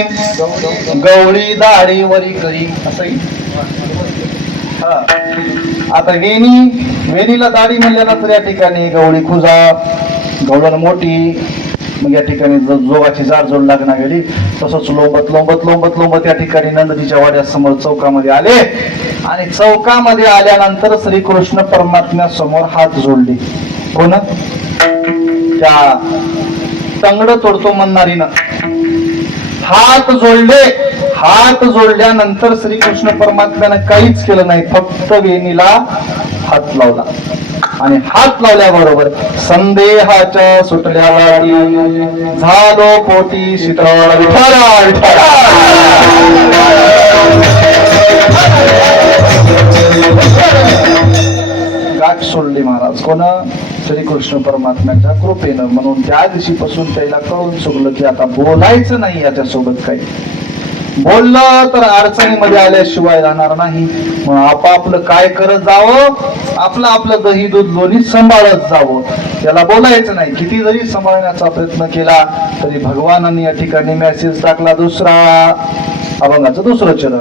गवळी दाढी वरी करी. असंही आता वेणीला दाढी म्हणल्यानंतर या ठिकाणी गवळी खुजा, गवळण मोठी. मग या ठिकाणी जोगाची जाडजोड लागणार गेली. तसंच लोंबत लोंबत लोंबत लोंबत या ठिकाणी नंदजीच्या वाड्यासमोर चौकामध्ये आले. आणि चौकामध्ये आल्यानंतर श्रीकृष्ण परमात्म्यासमोर हात जोडले. कोण, त्या तंगड तोडतो म्हणणारीनं हात जोडले. हात जोडल्यानंतर श्रीकृष्ण परमात्म्यानं काहीच केलं नाही, फक्त वेणीला हात लावला. आणि हात लावल्याबरोबर संदेहाच्या सुटल्यावर झालो पोटी शीतळ. विठाला विठाला. गाठ सोडली महाराज. कोण, श्रीकृष्ण परमात्म्याच्या कृपेनं. म्हणून त्या दिवशीपासून त्याला कळून चुकलं की आता बोलायचं नाही याच्यासोबत. काही बोललं तर अडचणीमध्ये आल्याशिवाय राहणार नाही. म्हणून आपापलं काय करत जावं, आपलं दही दूध लोणी सांभाळत जावं. त्याला बोलायचं नाही. किती जरी सांभाळण्याचा प्रयत्न केला तरी भगवानांनी या ठिकाणी मेसेज टाकला दुसरा, अभंगाचं 2रं चरण.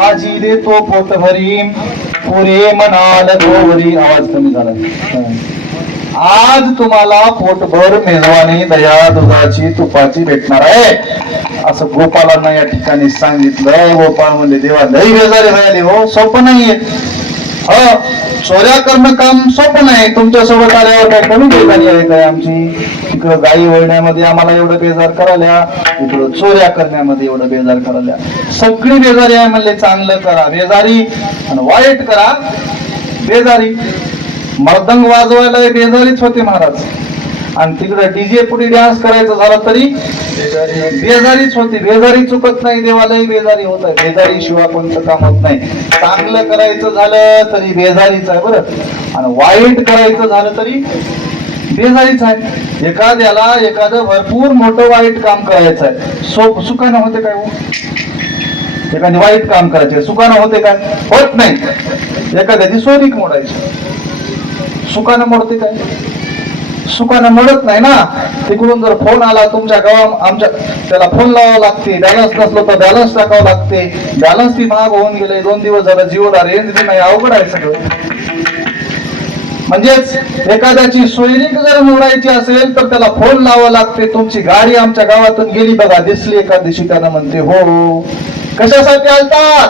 आजी देतो पोट भरी पुरे म्हणाल गोवरी. आवाज कमी झाला. आज तुम्हाला पोटभर मेजवानी दया दुधाची तुपाची भेटणार आहे असं गोपालांना या ठिकाणी सांगितलं. गोपाळ म्हणले देवा लई बेजारी व्हायली हो, सोपं नाहीये. हो, चोऱ्या करणं काम सोपं नाही. तुमच्या सोबत आल्यावर काय कमी बेजारी आहे काय आमची? तिकडं गाई वळण्यामध्ये आम्हाला एवढं बेजार करायला, इकडं चोऱ्या करण्यामध्ये एवढं बेजार करायला. सगळी बेजारी आहे म्हणले. चांगलं करा बेजारी आणि वाईट करा बेजारी. मर्दंग वाजवायला बेजारीच होते महाराज, आणि तिकडे डीजे पुढे डान्स करायचं झालं तरी बेजारीच होती. बेजारी चुकत नाही, देवालाही बेजारी होत आहे. बेजारी शिवाय कोणतं काम होत नाही. चांगलं करायचं झालं तरी बेजारीच आहे बरं, आणि वाईट करायचं झालं तरी बेजारीच आहे. एखाद्याला एखादं भरपूर मोठं वाईट काम करायचं आहे, सुखानं होते काय हो? एखादी वाईट काम करायचे सुखानं होते काय? होत नाही. एखाद्याची सोयरीक मोडायची सुखानं मोडते काय? सुखानं मोडत नाही ना. तिकडून जर फोन आला तुमच्या आमच्या, त्याला फोन लावावा लागते. बॅलन्स नसलो तर बॅलन्स टाकावं लागते. बॅलन्स ती महाग होऊन गेले. 2 दिवस झालं जिओला रेंज नाही, अवघड आहे सगळं. म्हणजेच एखाद्याची सोयरीक जर मोडायची असेल तर त्याला फोन लावावं लागते. तुमची गाडी आमच्या गावातून गेली बघा, दिसली एका दिवशी, त्यानं म्हणते हो कशासाठी आलतात?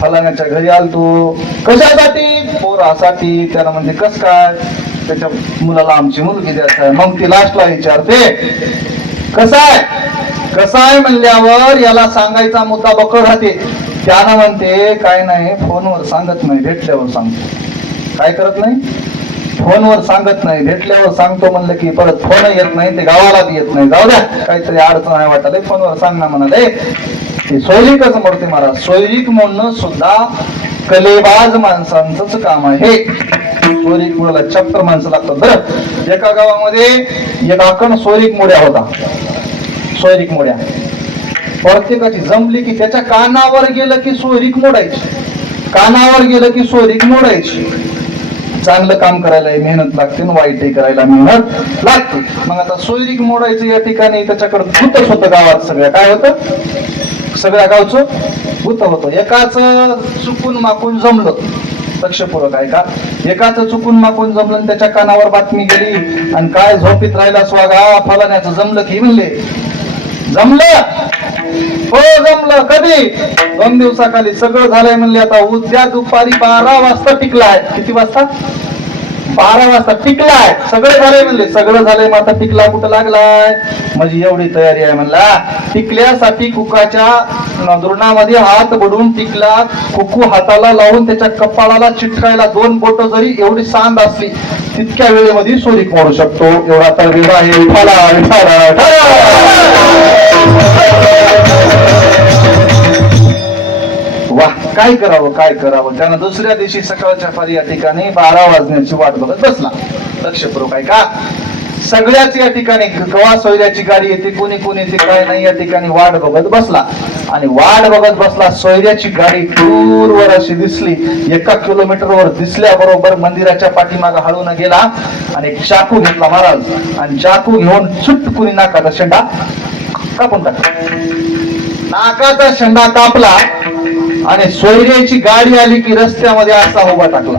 फलाण्याच्या घरी आलतो. कशासाठी? पोरासाठी. त्याला म्हणते कस काय? त्याच्या मुलाला आमची मुलगी द्यायचं आहे. मग ती लास्टला विचारते कसं आहे म्हणल्यावर याला सांगायचा मुद्दा बकळ राहते. त्यानं म्हणते काय नाही, फोनवर सांगत नाही, भेटल्यावर सांगतो. काय करत नाही? फोनवर सांगत नाही, भेटल्यावर सांगतो म्हणलं की परत फोन येत नाही, ते गावाला येत नाही. जाऊ द्या, काहीतरी अडचण आहे वाटत, फोनवर सांग ना म्हणाले. ते सोयरीकच मोडते महाराज. सोयरीक मोडणं सुद्धा कलेबाज माणसांचंच काम आहे. सोयरीक मोडायला चप्टर माणसं लागतात बरं. एका गावामध्ये एक आकण सोयरीक मोड्या होता. सोयरीक मोड्या प्रत्येकाची जमली की त्याच्या कानावर गेलं की सोयरीक मोडायची, कानावर गेलं की सोयरीक मोडायची. चांगलं काम करायला मेहनत लागते, वाईटही करायला मेहनत लागते. मग आता सोयरीक मोडायचं या ठिकाणी त्याच्याकडे भूतच होतं गावात. सगळ्या काय होतं? सगळ्या गावचं भूत होतं. एकाच चुकून माकून जमलं, लक्षपूर्वक आहे का? एकाच चुकून माकून जमलं आणि त्याच्या कानावर बातमी गेली आणि काय झोपीत राहिला स्वागा फलाण्याचं जमलं की म्हणले जमलं. हो जमलं. कधी? 2 दिवसाखाली सगळं झालंय म्हणले. आता उद्या दुपारी 12 वाजता टिकलाय. किती वाजता? 12 वाजता टिकलाय. सगळं झालंय म्हणले. सगळं झालंय, मग आता टिकला कुठं लागलाय? म्हणजे एवढी तयारी आहे म्हणला. टिकल्यासाठी कुकाच्या दुर्णामध्ये हात बुडून टिकला, कुकू हाताला लावून त्याच्या कपाळाला चिटकायला 2 बोट जरी एवढी सांद असली तितक्या वेळेमध्ये सोयरीक मोडू शकतो. एवढा तर वेळ आहे. वाह, काय करावं काय करावं. त्यानं दुसऱ्या दिवशी सकाळच्या पारी या ठिकाणी 12 वाजण्याची वाट बघत बसला. लक्षपूर्वक आहे का? सगळ्याच या ठिकाणी कवा सोयऱ्याची गाडी येते, कोणी कोणी ते काय नाही, या ठिकाणी वाट बघत बसला. आणि वाट बघत बसला. सोयऱ्याची गाडी दूरवर अशी दिसली. 1 किलोमीटरवर दिसल्याबरोबर मंदिराच्या पाठीमागे हळून गेला आणि एक चाकू घेतला महाराज, आणि चाकू घेऊन चुटकुनी नाकाचा शेंडा कापून टाकला. नाकाचा शेंडा कापला आणि सोयऱ्याची गाडी आली की रस्त्यामध्ये असा उभा टाकला.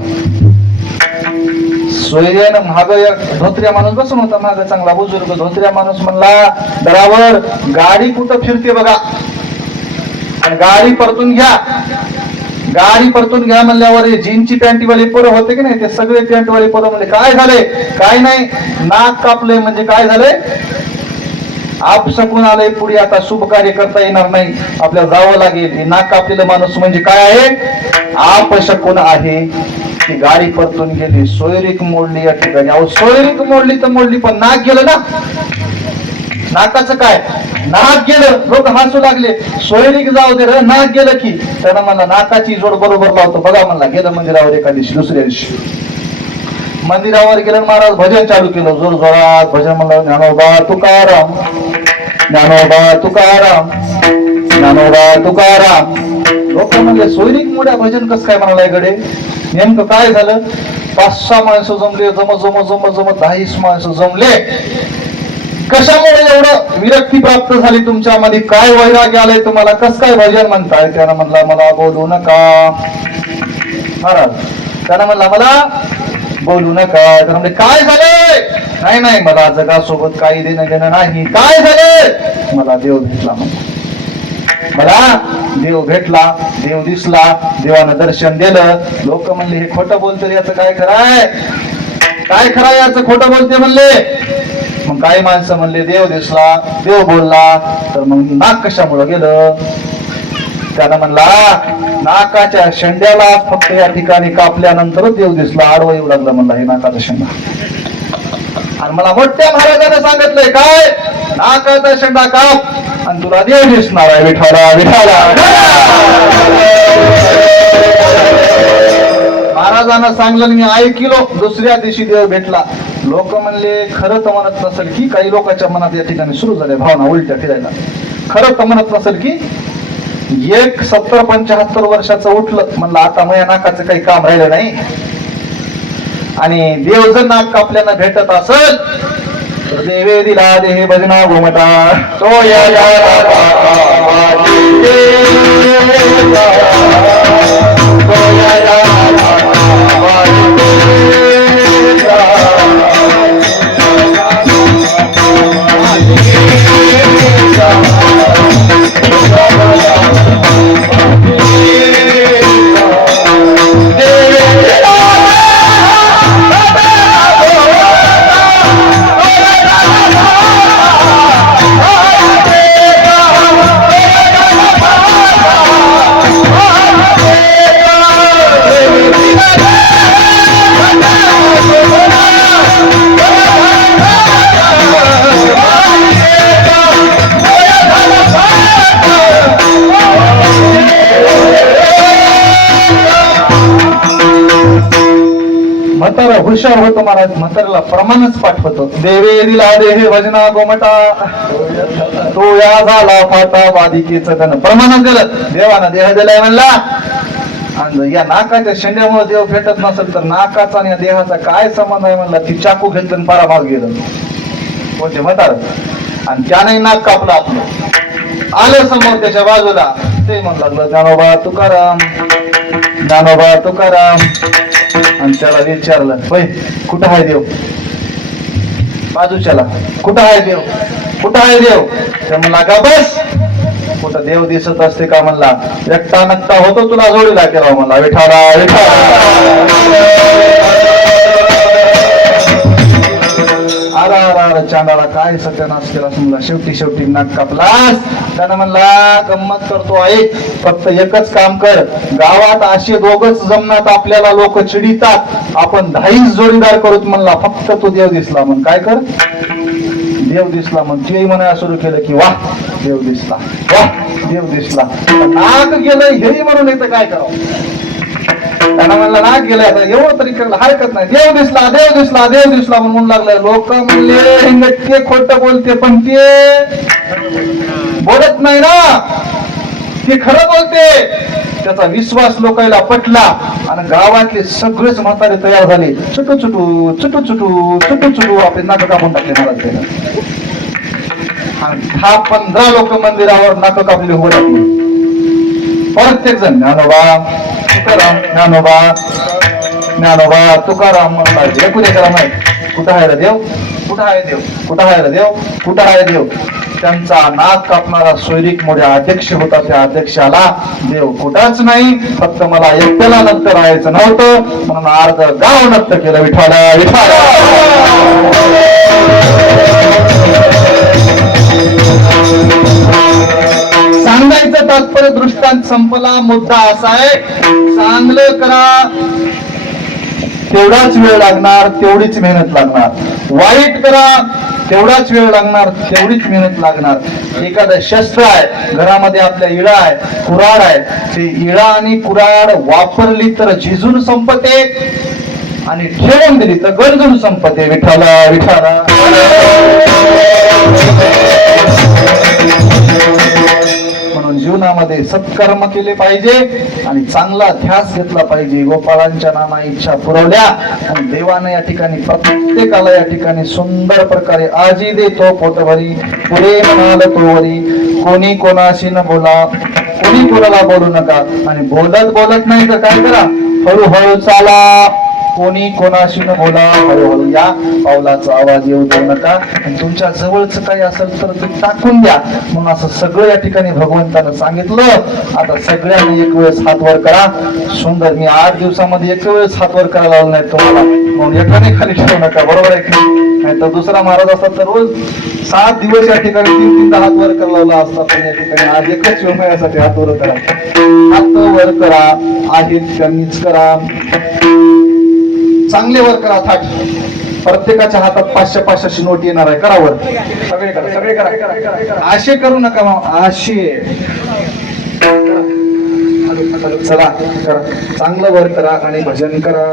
सोयऱ्यानं माग धोत्र्या माणूस बसून होता, माग चांगला बुजुर्ग धोत्र्या माणूस म्हणला दरावर गाडी कुठं फिरते बघा, आणि गाडी परतून घ्या. गाडी परतून घ्या म्हणल्यावर जीनची पॅन्टीवाले पोरं होते की नाही, ते सगळे पॅन्टवाले पोरं म्हणले काय झाले? काय नाही, नाक कापलंय. म्हणजे काय झालंय? आपसकून आलंय, पुढे आता शुभ कार्य करता येणार नाही, आपल्याला जावं लागेल. नाक कापलेलं माणूस म्हणजे काय आहे? आपशकून आहे. ती गाडी परतून गेली. सोयरीक मोडली या ठिकाणी. अहो सोयरीक मोडली तर मोडली, पण नाक गेलं ना. नाकाचं काय? नाक गेलं. लोक हसू लागले. सोयरीक जाऊ दे रे, नाक गेलं की. त्यानं म्हणला नाकाची जोड बरोबर लावतो बघा म्हणला. गेलं मंदिरावर एका दिवशी. दुसऱ्या दिवशी मंदिरावर गेलं, महाराज भजन चालू केलं जोर जोरात. भजन म्हणलं ज्ञानोबा तुकाराम, ज्ञानोबा तुकाराम, ज्ञानोबा तुकाराम, लोक म्हणले सोयरीक मोड्या भजन कसं काय म्हणालाय गडे. नेमकं काय झालं, 5-6 माणसं जमले, जम 10 माणसं जमले. कशामुळे एवढं विरक्ती प्राप्त झाली तुमच्यामध्ये, काय वैराग्य आलंय तुम्हाला, कस काय भजन म्हणताय. त्यानं म्हणला मला बोलू नका महाराज, त्यानं म्हणला मला बोलू नका. तर म्हणजे काय झालंय, नाही नाही मला जगासोबत काही देणं घेणं नाही. काय झालंय, मला देव भेटला, मला देव भेटला, देव दिसला, देवानं दर्शन दिलं. लोक म्हणले हे खोटं बोलते, याचं काय खरंय, काय खरंय याचं खोटं बोलते म्हणले. मग काही माणसं म्हणले देव दिसला, देव बोलला, तर मग नाक कशामुळे गेलं. त्यानं म्हणला नाकाच्या शेंड्याला फक्त या ठिकाणी कापल्यानंतर देव दिसला, आडवा येऊ लागला म्हणला हे नाकाचा शेंडा. आणि मला मोठ्या महाराजाने सांगितलंय काय, नाकाचा शेंडा काप आणि तुला देव दिसणार आहे. विठाला विठाला महाराजांना सांगलं, मी ऐकलो. दुसऱ्या दिवशी देव भेटला. लोक म्हणले खरं तर म्हणत नसेल की, काही लोकांच्या मनात या ठिकाणी सुरू झाल्या भावना उलट्या फिरायला. खरं तर म्हणत नसेल की, एक 70-75 वर्षाचं उठलं म्हणलं आता माझ्या नाकाचं काही काम राहिलं नाही, आणि देव जर नाक कापल्यानं भेटत असल तर देवे दिला देहे भजना घुमटा तो या म्हातारा हुशार होतो महाराज, म्हाताऱ्याला प्रमाणच पाठवतो. देवे दिला देहे भजना गोमटा तो या झाला फाटा वादिकेचं त्यानं प्रमाणच दिलं. देवानं देह दिलाय म्हणला. आणि या नाकाच्या शेंड्यामुळे देव भेटत नसेल तर नाकाचा आणि या देहाचा काय संबंध आहे म्हणला. ती चाकू घेतलं आणि पराभाग गेलं कोणते म्हातार, आणि त्याने नाक कापलं आपलं. आलं समोर त्याच्या बाजूला, ते म्हणू लागलं ज्ञानोबा तुकाराम, ज्ञानोबा तुकाराम. आणि त्याला विचारलं होय कुठं आहे देव, बाजूच्याला कुठं आहे देव, कुठं आहे देव. ते म्हणला का बस, कुठं देव दिसत असते का म्हणला, एकटा नकटा होतो तुला जोडीला केला म्हणला. विठाला अरा चांदाला काय सत्यानाश केला म्हणला. शेवटी नाक कापलास. त्यानं म्हणला गंमत करतो आहे, फक्त एकच काम कर, गावात असे दोघच जमनात आपल्याला लोक चिडितात, आपण 10 जोडीदार करूत म्हणला. फक्त तो देव दिसला म्हण काय कर, देव दिसला म्हण. ते म्हणायला सुरू केलं की वाह देव दिसला, वाह देव दिसला. नाक गेलं हेही म्हणून येतं काय करावं. त्यांना म्हणलं नाक गेलं, आता एवढं तरी केलं हरकत नाही. देव दिसला, देव दिसला, देव दिसला म्हणून लागलाय. लोक म्हणले नक्की खोटं बोलते, पण ते बोलत नाही ना, ते खरं बोलते. त्याचा विश्वास लोकांना पटला आणि गावातले सगळेच म्हातारे तयार झाले. चुटू चुटू चुटू चुटू चुटू चुटू आपले नाक कापून टाकले महाराज. आणि 10-15 लोक मंदिरावर नाक कापले उभं टाकले. प्रत्येक जण ज्ञानोबा तुकाराम, ज्ञानोबा ज्ञानोबा तुकाराम म्हणला. एकूण एकाला माहित कुठं आहे रे देव, कुठं आहे देव, कुठं आहे रे देव, कुठं आहे देव. त्यांचा नाक कापणारा सोयरीक मोठ्या अध्यक्ष होता. त्या अध्यक्षाला देव कुठंच नाही, फक्त मला एकट्याला नक्त राहायचं नव्हतं म्हणून अर्ध गाव नक्त केलं. विठाला विठाला सांगायचं तात्पर्य दृष्टांत संपला. मुद्दा असा आहे, चांगलं करा तेवढाच वेळ लागणार, तेवढीच मेहनत लागणार. वाईट करा तेवढाच वेळ लागणार, तेवढीच मेहनत लागणार. एखादं शस्त्र आहे घरामध्ये, आपल्या इळा आहे, कुऱ्हाड आहे, ते इळा आणि कुऱ्हाड वापरली तर झिजून संपते आणि ठेवून दिली तर गरजून संपते. विठाला विठाला म्हणून म्हणून जीवनामध्ये सत्कर्म केले पाहिजे आणि चांगला ध्यास घेतला पाहिजे. गोपाळांच्या नामा इच्छा पुरवल्या आणि देवाने या ठिकाणी प्रत्येकाला या ठिकाणी सुंदर प्रकारे आजी देतो पोटभरी पुरे म्हणाल तोवरी, कोणी कोणाशी न बोला, कोणी कोणाला बोलू नका. आणि बोलत नाही तर काय करा, हळूहळू चाला, कोणी कोणाशी न बोला, हळूहळू या, पावलाचा आवाज येऊ देऊ नका. आणि तुमच्या जवळच काही असेल तर ते टाकून द्या. म्हणून असं सगळं या ठिकाणी भगवंतानं सांगितलं. आता सगळ्यांनी एक वेळेस हात वर करा. सुंदर, मी 8 दिवसामध्ये एक वेळेस हात वर करायला लावलं नाही तुम्हाला, म्हणून एकाने खाली ठेवू नका, बरोबर आहे की नाही? तर दुसरा महाराज असतात तर रोज 7 दिवस या ठिकाणी 3-3 हात वर करायला लावला असता, पण या ठिकाणी आज एकच वेळ यासाठी हात वर करा. हात वर करा, आहेत कमीच करा, चांगले वर करा. थाट प्रत्येकाच्या हातात 500-500ची नोट येणार आहे. करा वर, सगळे करा, सगळे करा. आशे करू नका मग, आशे चला करा, चांगलं वर करा आणि भजन करा.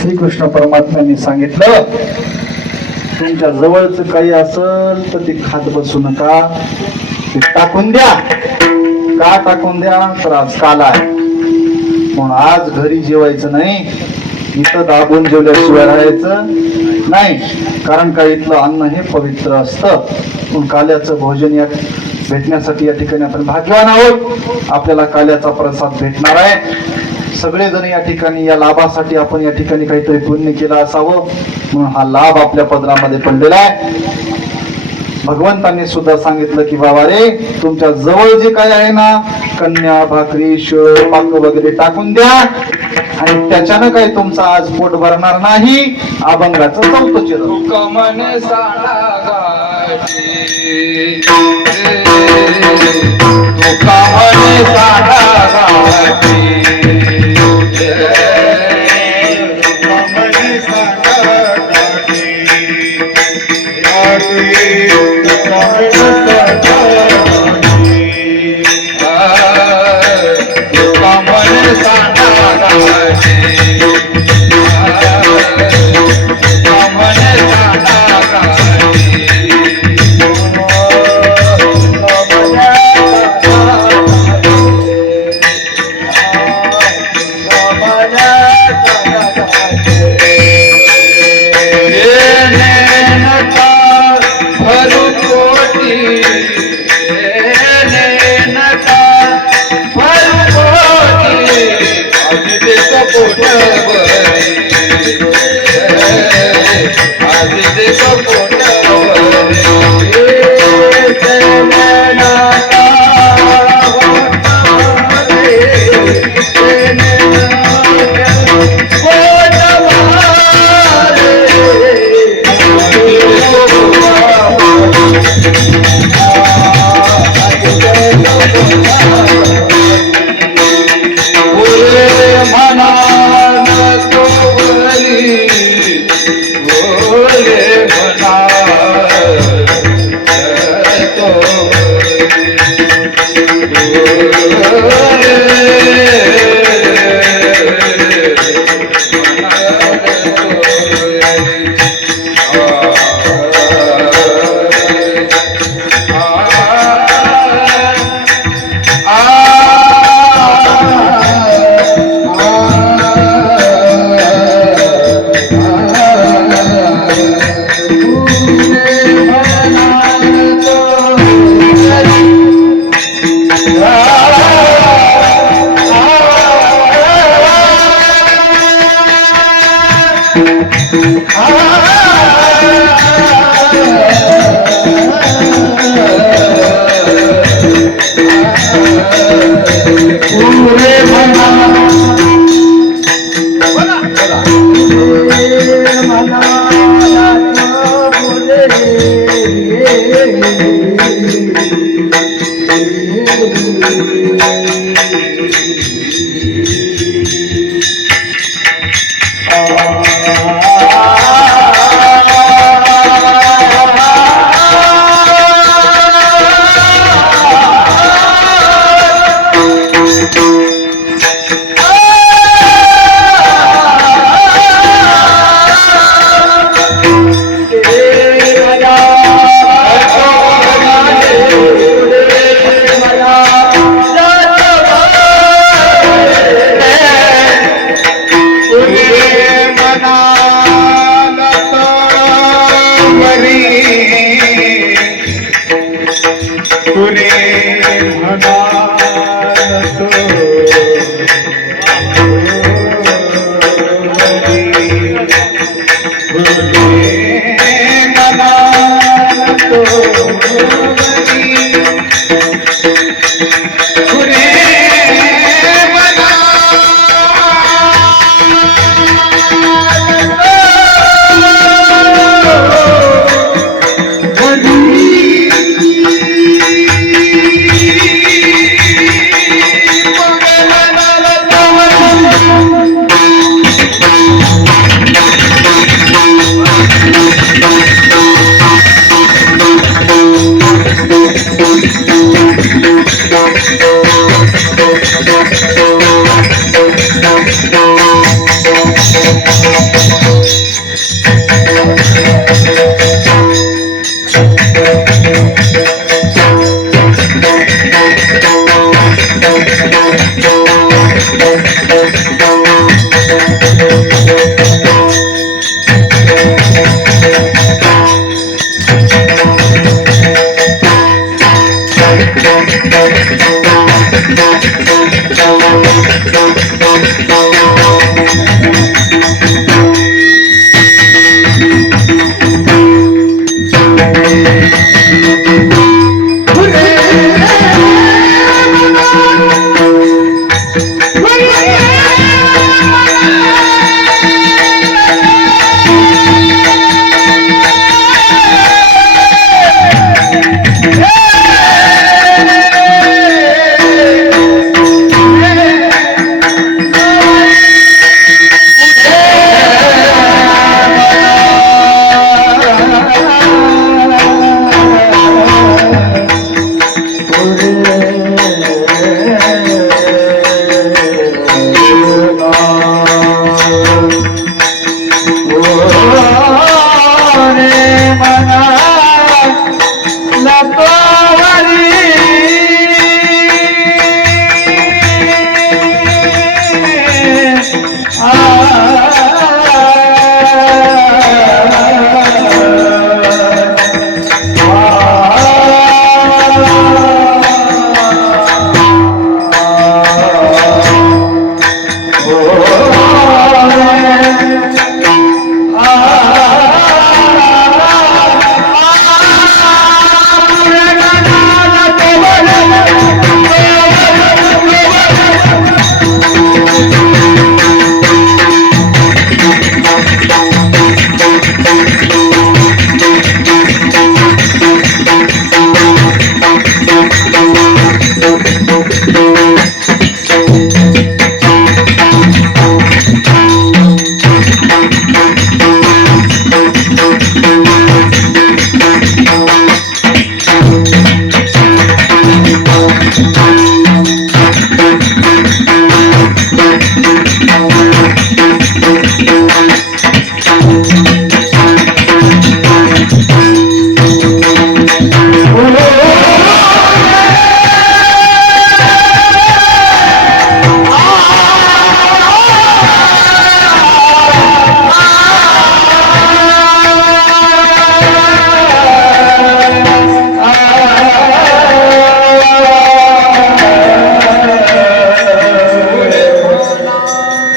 श्रीकृष्ण परमात्म्यांनी सांगितलं, तुमच्या जवळच काही असेल तर ते खात बसू नका, ते टाकून द्या. का टाकून द्या? तर आज काल आहे म्हणून आज घरी जेवायचं नाही, इथं दाबून जेवल्याशिवाय राहायचं नाही. कारण का इथलं अन्न हे पवित्र असतं. म्हणून काल्याचं भोजन या भेटण्यासाठी या ठिकाणी आपण भाग्यवान आहोत. आपल्याला काल्याचा प्रसाद भेटणार आहे. सगळेजण या ठिकाणी या लाभासाठी आपण या ठिकाणी काहीतरी पुण्य केलं असावं, म्हणून हा लाभ आपल्या पदरामध्ये पडलेला आहे. भगवंतांनी सुद्धा सांगितलं की बाबा रे, तुमच्या जवळ जे काय आहे ना, कन्या, भाकरी, शिळ, पाक वगैरे टाकून द्या, आणि त्याच्यानं काही तुमचा आज पोट भरणार नाही. अभंगाचं 4थं चरण. कमने साडा गाठी तो कमने साडा गाठी Come on, पुरे म्हणा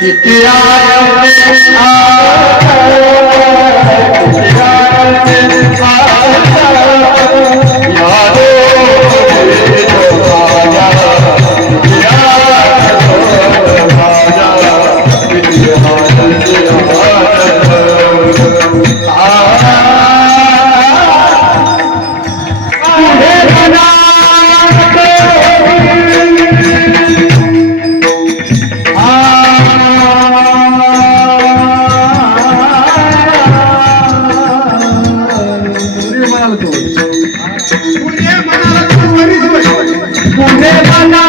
किती पुणे म्हणाला तो वरीच होय. पुणे म्हणाला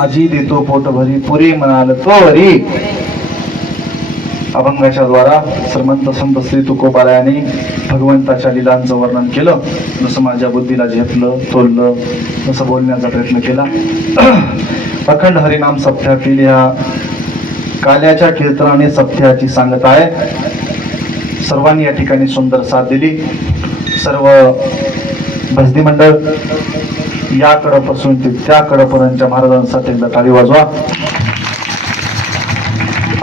आजी देतो पोट भरी पुरी म्हणाल तो हरी. अभंगाच्या द्वारा श्रीमंत संत श्री तुकोबारायांनी भगवंताच्या लीलांचं वर्णन केलं. जसं माझ्या बुद्धीला झेपलं तोललं तसं बोलण्याचा प्रयत्न केला. अखंड हरिनाम सप्त्यातील ह्या काल्याच्या कीर्तनाने सप्त्याची सांगत आहे. सर्वांनी या ठिकाणी सुंदर साथ दिली. सर्व भजनी मंडळ याकडपासून ते त्याकडपर्यंतच्या महाराजांसाठी एकदा टाळी वाजवा.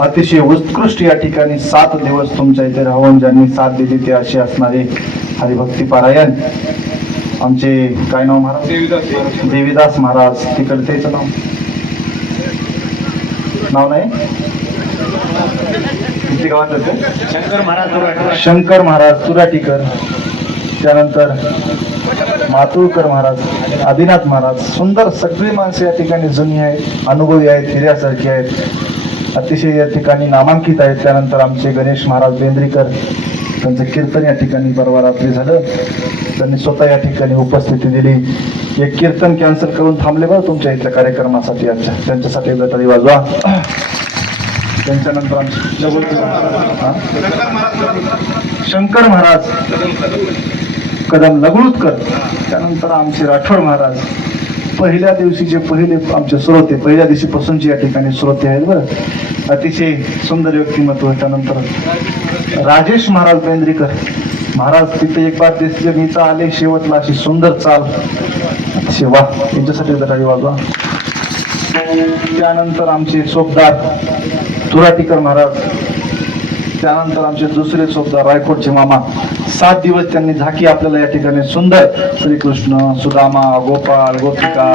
अतिशय उत्कृष्ट या ठिकाणी 7 दिवस तुमच्या इथे राहून ज्यांनी साथ दिली ते असे असणारे हरिभक्ती पारायण आमचे काय नाव महाराज? देवीदास महाराज. तिकडे त्याचं नाव नाही किती गावात होते? शंकर महाराज तुराटीकर. त्यानंतर मातुळकर महाराज, आदिनाथ महाराज. सुंदर सगळी माणसं या ठिकाणी जुनी आहेत, अनुभवी आहेत, हिऱ्यासारखी आहेत, अतिशय या ठिकाणी नामांकित आहेत. त्यानंतर आमचे गणेश महाराज बेंद्रीकर, त्यांचं कीर्तन या ठिकाणी परवा रात्री झालं. त्यांनी स्वतः या ठिकाणी उपस्थिती दिली. एक कीर्तन कॅन्सल करून थांबले बरं तुमच्या इथल्या कार्यक्रमासाठी. आजच्या त्यांच्यासाठी एकदा तरी वाजवा. त्यांच्यानंतर शंकर महाराज कदम लगळूतकर. त्यानंतर आमचे राठोड महाराज. पहिल्या दिवशीचे पहिले आमचे श्रोते, पहिल्या दिवशीपासूनचे या ठिकाणी श्रोते आहेत बरं. अतिशय सुंदर व्यक्तिमत्व. त्यानंतर राजेश महाराज बेंद्रीकर महाराज. तिथे एक बार दिसले मीचा आले शेवटला अशी सुंदर चाल. अतिशय वा. त्यांच्यासाठी तरी वाजवा. त्यानंतर आमचे सोबदार तुराटीकर महाराज. त्यानंतर आमचे दुसरे सोबदार रायकोटचे मामा. 7 दिवस त्यांनी झाकी आपल्याला या ठिकाणी सुंदर श्रीकृष्ण, सुदामा, गोपाळ, गोपिका,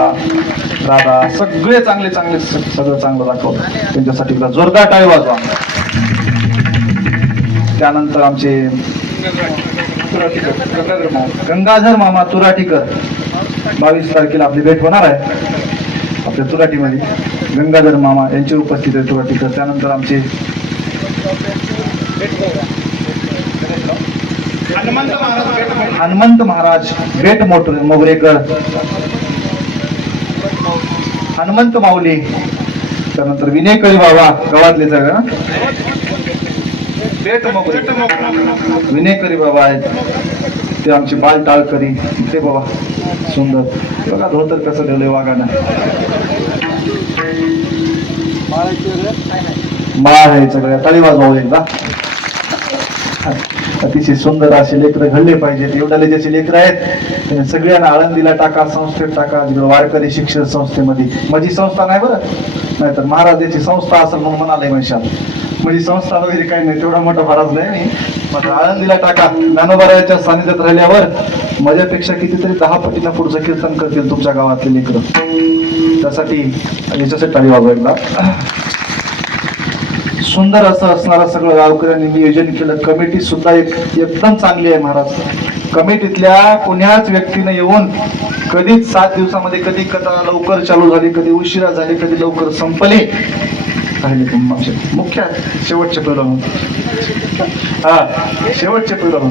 राधा सगळे चांगले चांगले सगळं चांगलं दाखवलं. त्यांच्यासाठी जोरदार टाळी वाजवा. त्यानंतर आमचे गंगाधर मामा तुराटीकर. 22 तारखेला आपली भेट होणार आहे आपल्या तुराटीमध्ये. गंगाधर मामा यांची उपस्थिती आहे सुरुवातीला. त्यानंतर आमचे हनुमंत महाराज बेट मोगरेकर, हनुमंत माऊली, त्यानंतर विनयकरी बाबा गावातले सगळं बेट मोगरे विनयकरी बाबा आहेत. ते आमचे बाल टाळकरी ते बाबा सुंदर बघा धोतर कसं ठेवलंय वाघानं. माळ आहे सगळ्या टाळी वाजवावं एकदा. अतिशय सुंदर असे लेकरं घडले पाहिजेत. एवढाले ज्याचे लेकरं आहेत त्यांनी सगळ्यांना आळंदीला टाका, संस्थेत टाका, तिकडे वारकरी शिक्षण संस्थेमध्ये. माझी संस्था नाही बरं, नाहीतर महाराजाची संस्था असं म्हणून म्हणाले म्हणशात. माझी संस्था वगैरे काही नाही, तेवढा मोठा महाराज नाही. मात्र आळंदीला टाका. ज्ञानोबारायाच्या सानिध्यात राहिल्यावर माझ्यापेक्षा कितीतरी 10 पटीनं पुढचं कीर्तन करतील तुमच्या गावातले लेकरं. त्यासाठी याच्यासाठी टाळी वाजवायला. सुंदर असं असणारं सगळं गावकऱ्यांनी नियोजन केलं. कमिटी सुद्धा एकदम चांगली आहे महाराज. कमिटीतल्या कोण्याच व्यक्तीने येऊन कधीच 7 दिवसामध्ये कधी कथा लवकर चालू झाली, कधी उशिरा झाली, कधी लवकर संपली. मुख्य शेवटचे पैलू शेवटचे पैलू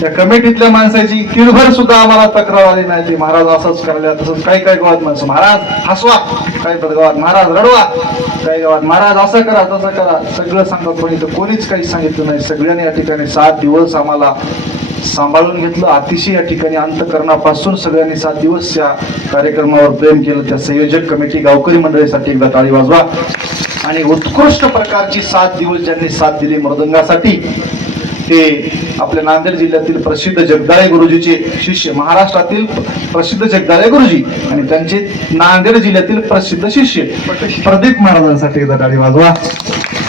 त्या कमिटीतल्या माणसाची किरभर सुद्धा आम्हाला तक्रार आली नाही. ती महाराज असंच करायला, तसंच काही काही गावात माणसं महाराज हसवा, काही गावात महाराज रडवा, काही गावात महाराज असं करा तसं करा, सगळं सांगत. पण इथं कोणीच काही सांगितलं नाही. सगळ्यांनी या ठिकाणी 7 दिवस आम्हाला सांभाळून घेतलं. अतिशय या ठिकाणी अंतकरणापासून सगळ्यांनी 7 दिवस या कार्यक्रमावर प्रेम केलं. त्या संयोजक कमिटी गावकरी मंडळीसाठी एकदा टाळी वाजवा. आणि उत्कृष्ट प्रकारची 7 दिवस ज्यांनी साथ दिली मृदंगासाठी ते आपल्या नांदेड जिल्ह्यातील प्रसिद्ध जगदाळे गुरुजीचे शिष्य, महाराष्ट्रातील प्रसिद्ध जगदाळे गुरुजी आणि त्यांचे नांदेड जिल्ह्यातील प्रसिद्ध शिष्य प्रदीप महाराजांसाठी एकदा टाळी वाजवा.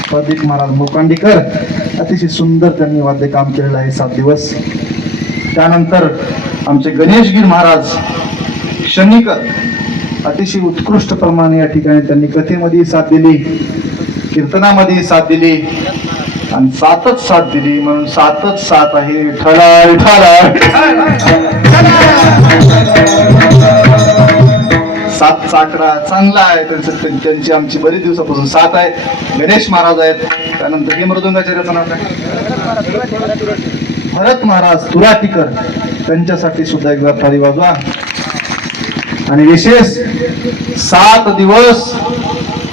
प्रदीप महाराज मोकांडीकर अतिशय सुंदर त्यांनी वाद्य काम केलेलं आहे 7 दिवस. त्यानंतर आमचे गणेशगीर महाराज शनीकर अतिशय उत्कृष्ट प्रमाणे या ठिकाणी त्यांनी कथेमध्ये साथ दिली, कीर्तनामध्ये साथ दिली आणि 7च साथ दिली. म्हणून 7च 7 आहे. ठळा ठळा 7 चा आकडा चांगला आहे. त्यांची आमची बरीच दिवसापासून 7 आहे. गणेश महाराज आहेत. त्यानंतर हे मृदंगाचार्याचं नाव काय, भरत महाराज तुराटीकर, त्यांच्यासाठी सुद्धा एकदा टाळी वाजवा. आणि विशेष 7 दिवस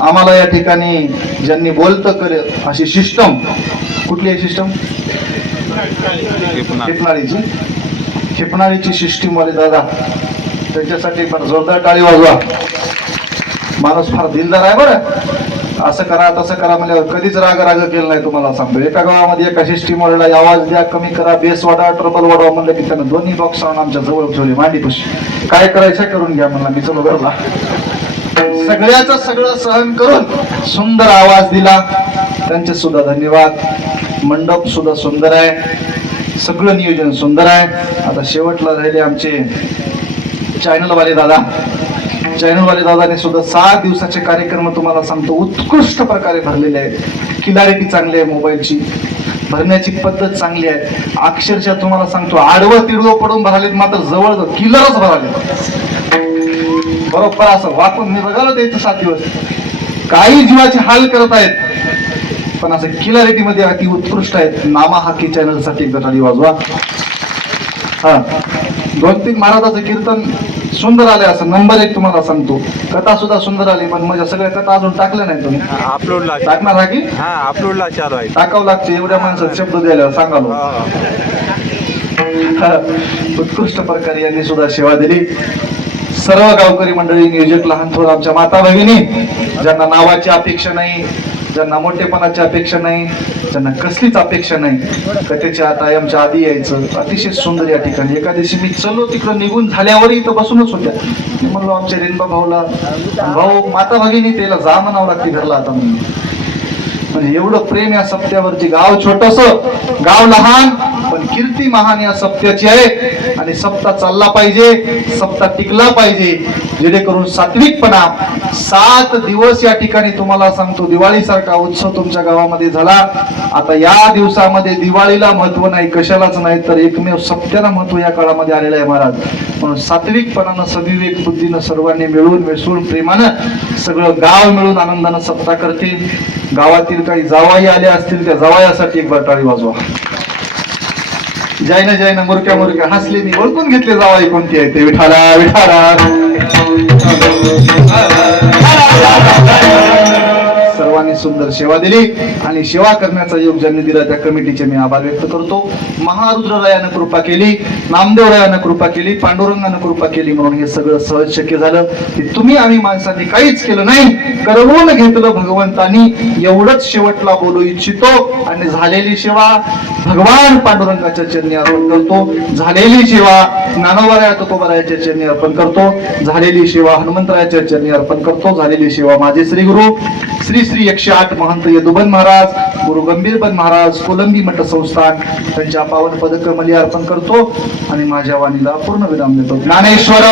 आम्हाला या ठिकाणी ज्यांनी बोलतं केलं अशी सिस्टम, कुठली आहे सिस्टम, खेपणाळीची सिस्टीम वाले दादा, त्यांच्यासाठी पण जोरदार टाळी वाजवा. माणूस फार दिलदार आहे बरं. असं करा तसं करा म्हणजे कधीच राग केलं नाही. तुम्हाला सांगतो एका गावामध्ये एका सिस्टीम वाल्याला आवाज द्या, कमी करा, बेस वाढवा, ट्रबल वाढवा म्हणलं की त्यानं 2 बॉक्स आणून आमच्या जवळ ठेवले मांडीपाशी. काय करायचं करून घ्या म्हणला. मी चलो घरला. सगळ्याच सगळं सहन करून सुंदर आवाज दिला. त्यांचे सुद्धा धन्यवाद. मंडप सुद्धा सुंदर आहे, सगळं नियोजन सुंदर आहे. आता शेवटला राहिले आमचे चॅनलवाले दादा. चॅनलवाले दादाने सुद्धा 7 दिवसाचे कार्यक्रम तुम्हाला सांगतो उत्कृष्ट प्रकारे भरलेले आहेत. क्लिअरिटी चांगली आहे, मोबाईलची भरण्याची पद्धत चांगली आहे. अक्षरशः तुम्हाला सांगतो आडवं तिडवं पडून भरालेत, मात्र जवळ किलरच भराले बरोबर. असं वाकून मी बघायला द्यायचं 7 दिवस. काही जीवाचे हाल करत आहेत, पण असं क्लिअरिटी मध्ये अति उत्कृष्ट आहेत. नामा हाकी चॅनल साठी एकदा टाळी वाजवा. 2-3 महाराजाचं कीर्तन सुंदर आले. असं नंबर 1 तुम्हाला सांगतो. कथा सुद्धा सुंदर आली, पण माझ्या सगळ्या कथा अजून टाकल्या नाही. तुम्ही अपलोडला टाकणार आहे की अपलोडला चालू आहे. टाकावं लागते. एवढ्या माणसात शब्द द्यायला सांगालो. उत्कृष्ट प्रकारे यांनी सुद्धा सेवा दिली. सर्व गावकरी मंडळी, नियोजक, लहान थोर, आमच्या माता भगिनी, ज्यांना नावाची अपेक्षा नाही, ज्यांना मोठेपणाची अपेक्षा नाही, ज्यांना कसलीच अपेक्षा नाही, कथेच्या टायमच्या आधी यायचं. अतिशय सुंदर या ठिकाणी. एका दिवशी मी चलो तिकडं निघून झाल्यावरही इथं बसूनच होत्या. मी म्हणलो आमच्या रेणबा भाऊला, भाऊ माता भगिनी त्याला जा म्हणावं लागते घरला आता. म्हणून म्हणजे एवढं प्रेम या सप्त्यावरती. गाव छोटस, गाव लहान, पण कीर्ती महान या सप्त्याची आहे. आणि सप्ताह चालला पाहिजे, सप्ताह टिकला पाहिजे, जेणेकरून सात्विकपणा 7 दिवस या ठिकाणी तुम्हाला सांगतो दिवाळी सारखा उत्सव तुमच्या गावामध्ये झाला. आता या दिवसामध्ये दिवाळीला महत्व नाही, कशालाच नाही, तर एकमेव सप्त्याला महत्व या काळामध्ये आलेलं आहे महाराज. म्हणून सात्विकपणानं सविवेक बुद्धीनं सर्वांनी मिळून मिसळून प्रेमानं सगळं गाव मिळून आनंदानं सप्ताह करतील. गावातील काही जावाई आले असतील त्या जावायासाठी एक बार टाळी वाजवा. जय ना मुरक्या मुरक्या हसले, मी ओळखून घेतले जावाई कोणती आहे ते. विठाला विठाला. सर्वांनी सुंदर सेवा दिली आणि सेवा करण्याचा योग ज्यांनी दिला त्या कमिटीचे मी आभार व्यक्त करतो. महारुद्ररायानं कृपा केली, नामदेवरायानं कृपा केली, पांडुरंगानं कृपा केली, म्हणून हे सगळं सहज शक्य झालं. की तुम्ही आम्ही माणसांनी काहीच केलं नाही, करवून घेतलं भगवंतानी, एवढंच शेवटला बोलू इच्छितो. आणि झालेली सेवा भगवान पांडुरंगाच्या चरणी अर्पण करतो. झालेली सेवा ज्ञानोबराया तुकोबरायाच्या चरणी अर्पण करतो. झालेली सेवा हनुमंतरायाच्या चरणी अर्पण करतो. झालेली सेवा माझे श्री गुरु श्री श्री 108 महंत यदुबन महाराज, गुरु गंभीरबन महाराज, कोलंबी मठ संस्थान त्यांच्या पावन पदकमली अर्पण करतो. आणि माझ्या वाणीला पूर्ण विराम देतो. ज्ञानेश्वर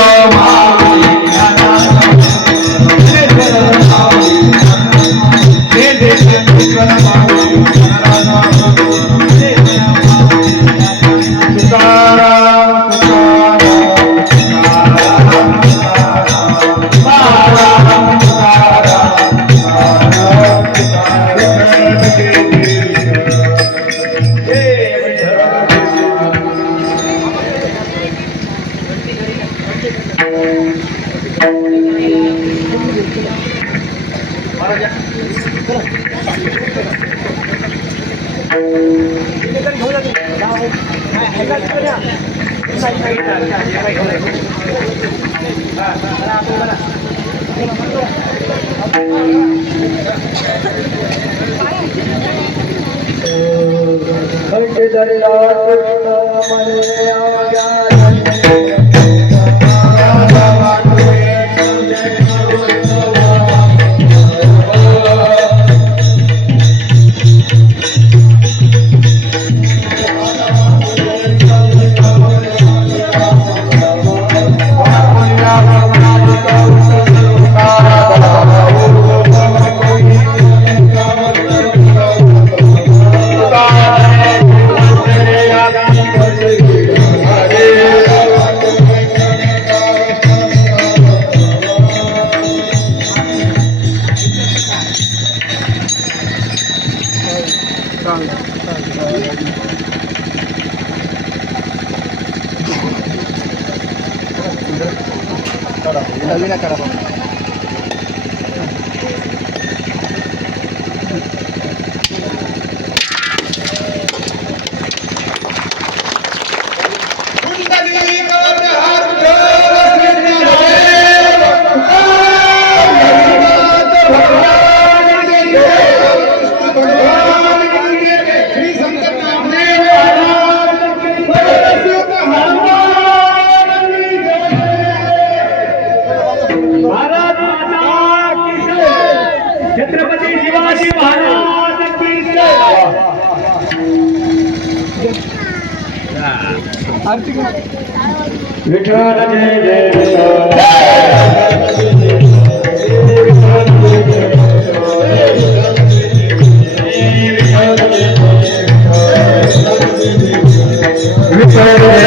छत्रपती शिवाजी महाराज की जय. विठ्ठल जय जय विठ्ठल.